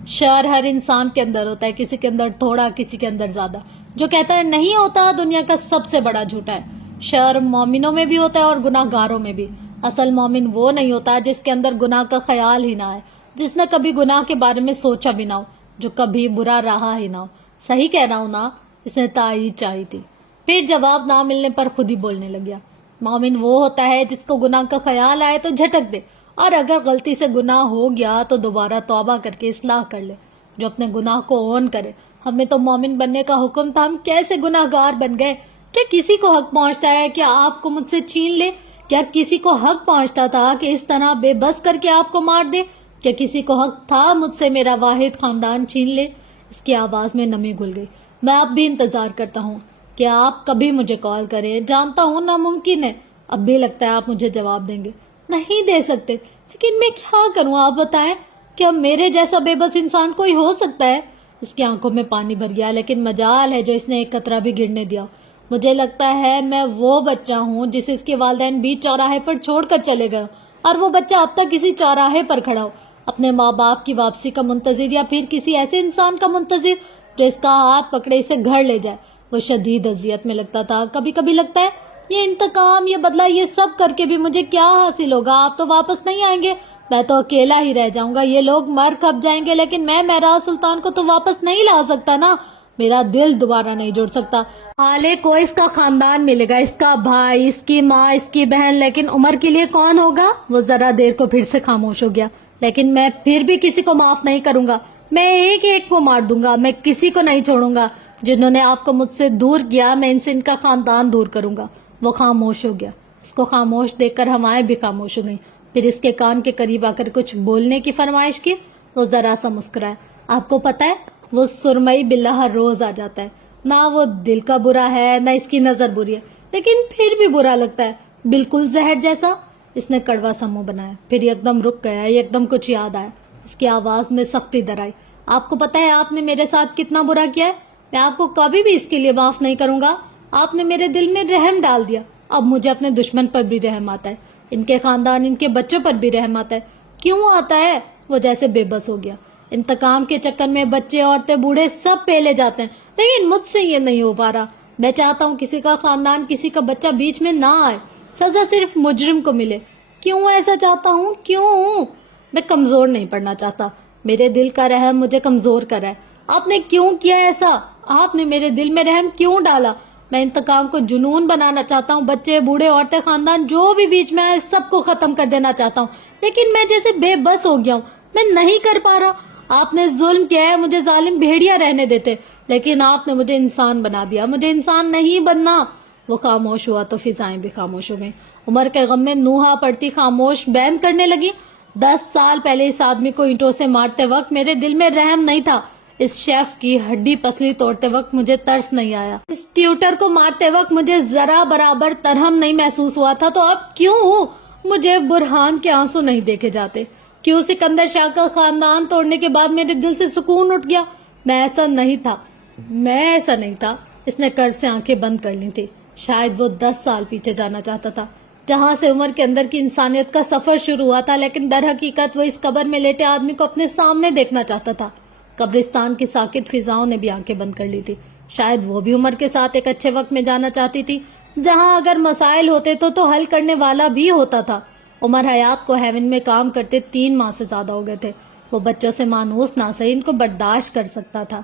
شر ہر انسان کے اندر ہوتا ہے، کسی کے اندر تھوڑا، کسی کے اندر زیادہ۔ جو کہتا ہے نہیں ہوتا، دنیا کا سب سے بڑا جھوٹا ہے۔ شر مومنوں میں بھی ہوتا ہے اور گناہ گاروں میں بھی۔ اصل مومن وہ نہیں ہوتا جس کے اندر گناہ کا خیال ہی نہ آئے، جس نے کبھی گناہ کے بارے میں سوچا بھی نہ ہو، جو کبھی برا رہا ہی نہ ہو۔ صحیح کہہ رہا ہوں نا؟ اس نے تائید چاہی تھی، پھر جواب نہ ملنے پر خود ہی بولنے لگا۔ مومن وہ ہوتا ہے جس کو گناہ کا خیال آئے تو جھٹک دے، اور اگر غلطی سے گناہ ہو گیا تو دوبارہ توبہ کر کے اصلاح کر لے، جو اپنے گناہ کو اون کرے۔ ہمیں تو مومن بننے کا حکم تھا، ہم کیسے گناہ گار بن گئے؟ کیا کسی کو حق پہنچتا ہے کہ آپ کو مجھ سے چھین لے؟ کیا کسی کو حق پہنچتا تھا کہ اس طرح بے بس کر کے آپ کو مار دے؟ کیا کسی کو حق تھا مجھ سے میرا واحد خاندان چھین لے؟ اس کی آواز میں نمی گھل گئی۔ میں اب بھی انتظار کرتا ہوں کہ آپ کبھی مجھے کال کریں، جانتا ہوں ناممکن ہے، اب بھی لگتا ہے آپ مجھے جواب دیں گے۔ نہیں دے سکتے، لیکن میں کیا کروں آپ بتائیں؟ کیا میرے جیسا بے بس انسان کوئی ہو سکتا ہے؟ اس کی آنکھوں میں پانی بھر گیا، لیکن مجال ہے جو اس نے ایک قطرہ بھی گرنے دیا۔ مجھے لگتا ہے میں وہ بچہ ہوں جسے اس کے والدین بیچ چوراہے پر چھوڑ کر چلے گئے، اور وہ بچہ اب تک کسی چوراہے پر کھڑا ہو، اپنے ماں باپ کی واپسی کا منتظر، یا پھر کسی ایسے انسان کا منتظر جو اس کا ہاتھ پکڑے اسے گھر لے جائے۔ وہ شدید اذیت میں لگتا تھا۔ کبھی کبھی لگتا ہے یہ انتقام، یہ بدلہ، یہ سب کر کے بھی مجھے کیا حاصل ہوگا؟ آپ تو واپس نہیں آئیں گے، میں تو اکیلا ہی رہ جاؤں گا۔ یہ لوگ مر کھپ جائیں گے، لیکن میں مہراج سلطان کو تو واپس نہیں لا سکتا نا۔ میرا دل دوبارہ نہیں جڑ سکتا. حالے کو اس کا خاندان ملے گا, اس کا بھائی, اس کی ماں, اس کی بہن, لیکن عمر کے لیے کون ہوگا؟ وہ ذرا دیر کو پھر سے خاموش ہو گیا. لیکن میں پھر بھی کسی کو معاف نہیں کروں گا, میں ایک ایک کو مار دوں گا, میں کسی کو نہیں چھوڑوں گا. جنہوں نے آپ کو مجھ سے دور کیا, میں ان سے ان کا خاندان دور کروں گا. وہ خاموش ہو گیا. اس کو خاموش دیکھ کر ہوائیں بھی خاموش ہو گئیں. پھر اس کے کان کے قریب آ کر کچھ بولنے کی فرمائش کی. وہ ذرا سا مسکرایا. آپ کو پتا ہے وہ سرمئی بلّا ہر روز آ جاتا ہے. نہ وہ دل کا برا ہے, نہ اس کی نظر بری ہے, لیکن پھر بھی برا لگتا ہے, بالکل زہر جیسا. اس نے کڑوا سا منہ بنایا, پھر ایک دم رک گیا. ایک دم کچھ یاد آیا. اس کی آواز میں سختی در آئی. آپ کو پتا ہے آپ نے میرے ساتھ کتنا برا کیا ہے؟ میں آپ کو کبھی بھی اس کے لیے معاف نہیں کروں گا. آپ نے میرے دل میں رحم ڈال دیا. اب مجھے اپنے دشمن پر بھی رحم آتا ہے, ان کے خاندان, ان کے بچوں پر بھی رحم آتا ہے. کیوں آتا ہے؟ وہ جیسے بے بس ہو گیا. انتقام کے چکر میں بچے, عورتیں, بوڑھے سب پہلے جاتے ہیں, لیکن مجھ سے یہ نہیں ہو پا رہا. میں چاہتا ہوں کسی کا خاندان, کسی کا بچہ بیچ میں نہ آئے, سزا صرف مجرم کو ملے. کیوں ایسا چاہتا ہوں؟ کیوں؟ میں کمزور نہیں پڑنا چاہتا. میرے دل کا رحم مجھے کمزور کرا ہے. آپ نے کیوں کیا ایسا؟ آپ نے میرے دل میں رحم کیوں ڈالا؟ میں انتقام کو جنون بنانا چاہتا ہوں. بچے, بوڑھے, عورتیں, خاندان جو بھی بیچ میں آئے سب کو ختم کر دینا چاہتا ہوں, لیکن میں جیسے بے بس ہو گیا ہوں. میں نہیں کر پا رہا. آپ نے ظلم کیا ہے, مجھے ظالم بھیڑیا رہنے دیتے, لیکن آپ نے مجھے انسان بنا دیا. مجھے انسان نہیں بننا. وہ خاموش ہوا تو فضائیں بھی خاموش ہو گئیں. عمر کے غم میں نوحہ پڑتی خاموش بیان کرنے لگی. 10 سال پہلے اس آدمی کو اینٹوں سے مارتے وقت میرے دل میں رحم نہیں تھا. اس شیف کی ہڈی پسلی توڑتے وقت مجھے ترس نہیں آیا. اس ٹیوٹر کو مارتے وقت مجھے ذرا برابر ترہم نہیں محسوس ہوا تھا. تو اب کیوں مجھے برہان کے آنسو نہیں دیکھے جاتے؟ کیوں سکندر شاہ کا خاندان توڑنے کے بعد میرے دل سے سکون اٹھ گیا؟ میں ایسا نہیں تھا. اس نے کرب سے آنکھیں بند کر لی تھی. شاید وہ 10 سال پیچھے جانا چاہتا تھا, جہاں سے عمر کے اندر کی انسانیت کا سفر شروع ہوا تھا, لیکن در حقیقت وہ اس قبر میں لیٹے آدمی کو اپنے سامنے دیکھنا چاہتا تھا. قبرستان کی ساکت فضاؤں نے بھی آنکھیں بند کر لی تھی. شاید وہ بھی عمر کے ساتھ ایک اچھے وقت میں جانا چاہتی تھی, جہاں اگر مسائل ہوتے تو حل کرنے والا بھی ہوتا تھا. عمر حیات کو ہیون میں کام کرتے 3 ماہ سے زیادہ ہو گئے تھے. وہ بچوں سے مانوس نہ سہی ان کو برداشت کر سکتا تھا.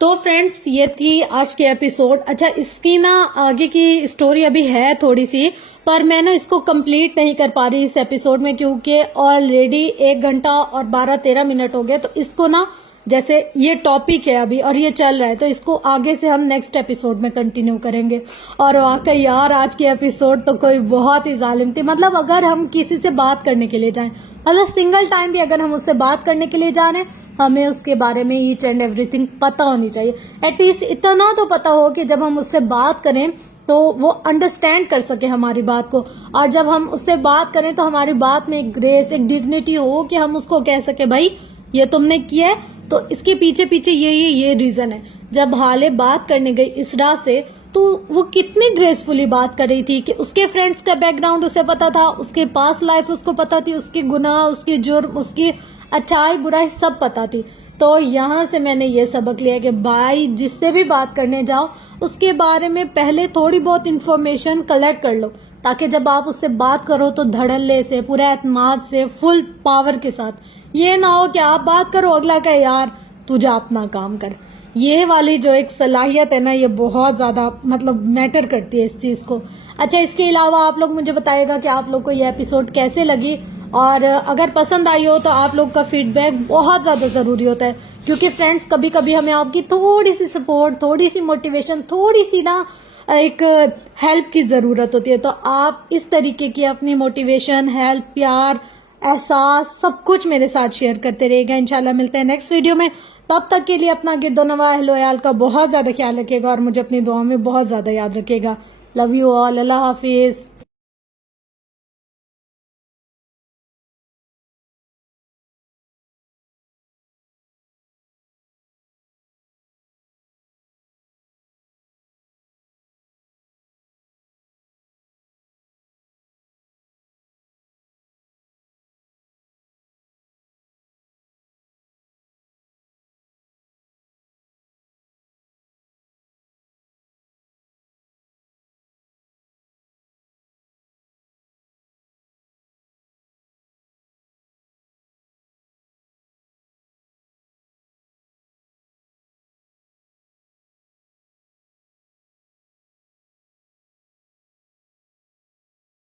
تو فرینڈز, یہ تھی آج کی ایپیسوڈ. اچھا, اس کی نا آگے کی اسٹوری ابھی ہے تھوڑی سی, پر میں نا اس کو کمپلیٹ نہیں کر پا رہی اس ایپیسوڈ میں, کیونکہ آلریڈی 1 گھنٹہ اور 12-13 منٹ ہو گئے. تو اس کو نا جیسے یہ ٹاپک ہے ابھی اور یہ چل رہا ہے, تو اس کو آگے سے ہم نیکسٹ ایپیسوڈ میں کنٹینیو کریں گے. اور واقعی یار آج کی ایپیسوڈ تو کوئی بہت ہی ظالم تھی. مطلب اگر ہم کسی سے بات کرنے کے لیے جائیں, مطلب سنگل ٹائم بھی اگر ہم اس سے بات کرنے کے لیے جا رہے ہیں, ہمیں اس کے بارے میں ایچ اینڈ ایوری تھنگ پتہ ہونی چاہیے. ایٹ لیسٹ اتنا تو پتہ ہو کہ جب ہم اس سے بات کریں تو وہ انڈرسٹینڈ کر سکے ہماری بات کو, اور جب ہم اس سے بات کریں تو ہماری بات میں ایک گریس, ایک ڈگنیٹی ہو کہ ہم اس کو کہہ سکے بھائی یہ تم نے کیا ہے تو اس کے پیچھے یہ ریزن ہے. جب حالے بات کرنے گئی اسرا سے, تو وہ کتنی گریسفلی بات کر رہی تھی کہ اس کے فرینڈز کا بیک گراؤنڈ اسے پتا تھا, اس کے پاس لائف اس کو پتا تھی, اس کے گناہ, اس کی جرم, اس کی اچھائی برائی سب پتا تھی. تو یہاں سے میں نے یہ سبق لیا کہ بھائی جس سے بھی بات کرنے جاؤ اس کے بارے میں پہلے تھوڑی بہت انفارمیشن کلیکٹ کر لو, تاکہ جب آپ اس سے بات کرو تو دھڑلے سے, پورے اعتماد سے, فل پاور کے ساتھ. یہ نہ ہو کہ آپ بات کرو, اگلا کہ یار تو جا اپنا کام کر. یہ والی جو ایک صلاحیت ہے نا, یہ بہت زیادہ مطلب میٹر کرتی ہے اس چیز کو. اچھا, اس کے علاوہ آپ لوگ مجھے بتائے گا کہ آپ لوگ کو یہ ایپیسوڈ کیسے لگی, اور اگر پسند آئی ہو تو آپ لوگ کا فیڈ بیک بہت زیادہ ضروری ہوتا ہے, کیونکہ فرینڈز کبھی کبھی ہمیں آپ کی تھوڑی سی سپورٹ, تھوڑی سی موٹیویشن, تھوڑی سی نا ایک ہیلپ کی ضرورت ہوتی ہے. تو آپ اس طریقے کی اپنی موٹیویشن, ہیلپ, پیار, احساس سب کچھ میرے ساتھ شیئر کرتے رہے گا. انشاءاللہ ملتے ہیں نیکسٹ ویڈیو میں. تب تک کے لیے اپنا گرد و نواح اہل و عیال کا بہت زیادہ خیال رکھیے گا, اور مجھے اپنی دعاؤں میں بہت زیادہ یاد رکھیے گا. Love you all. اللہ حافظ.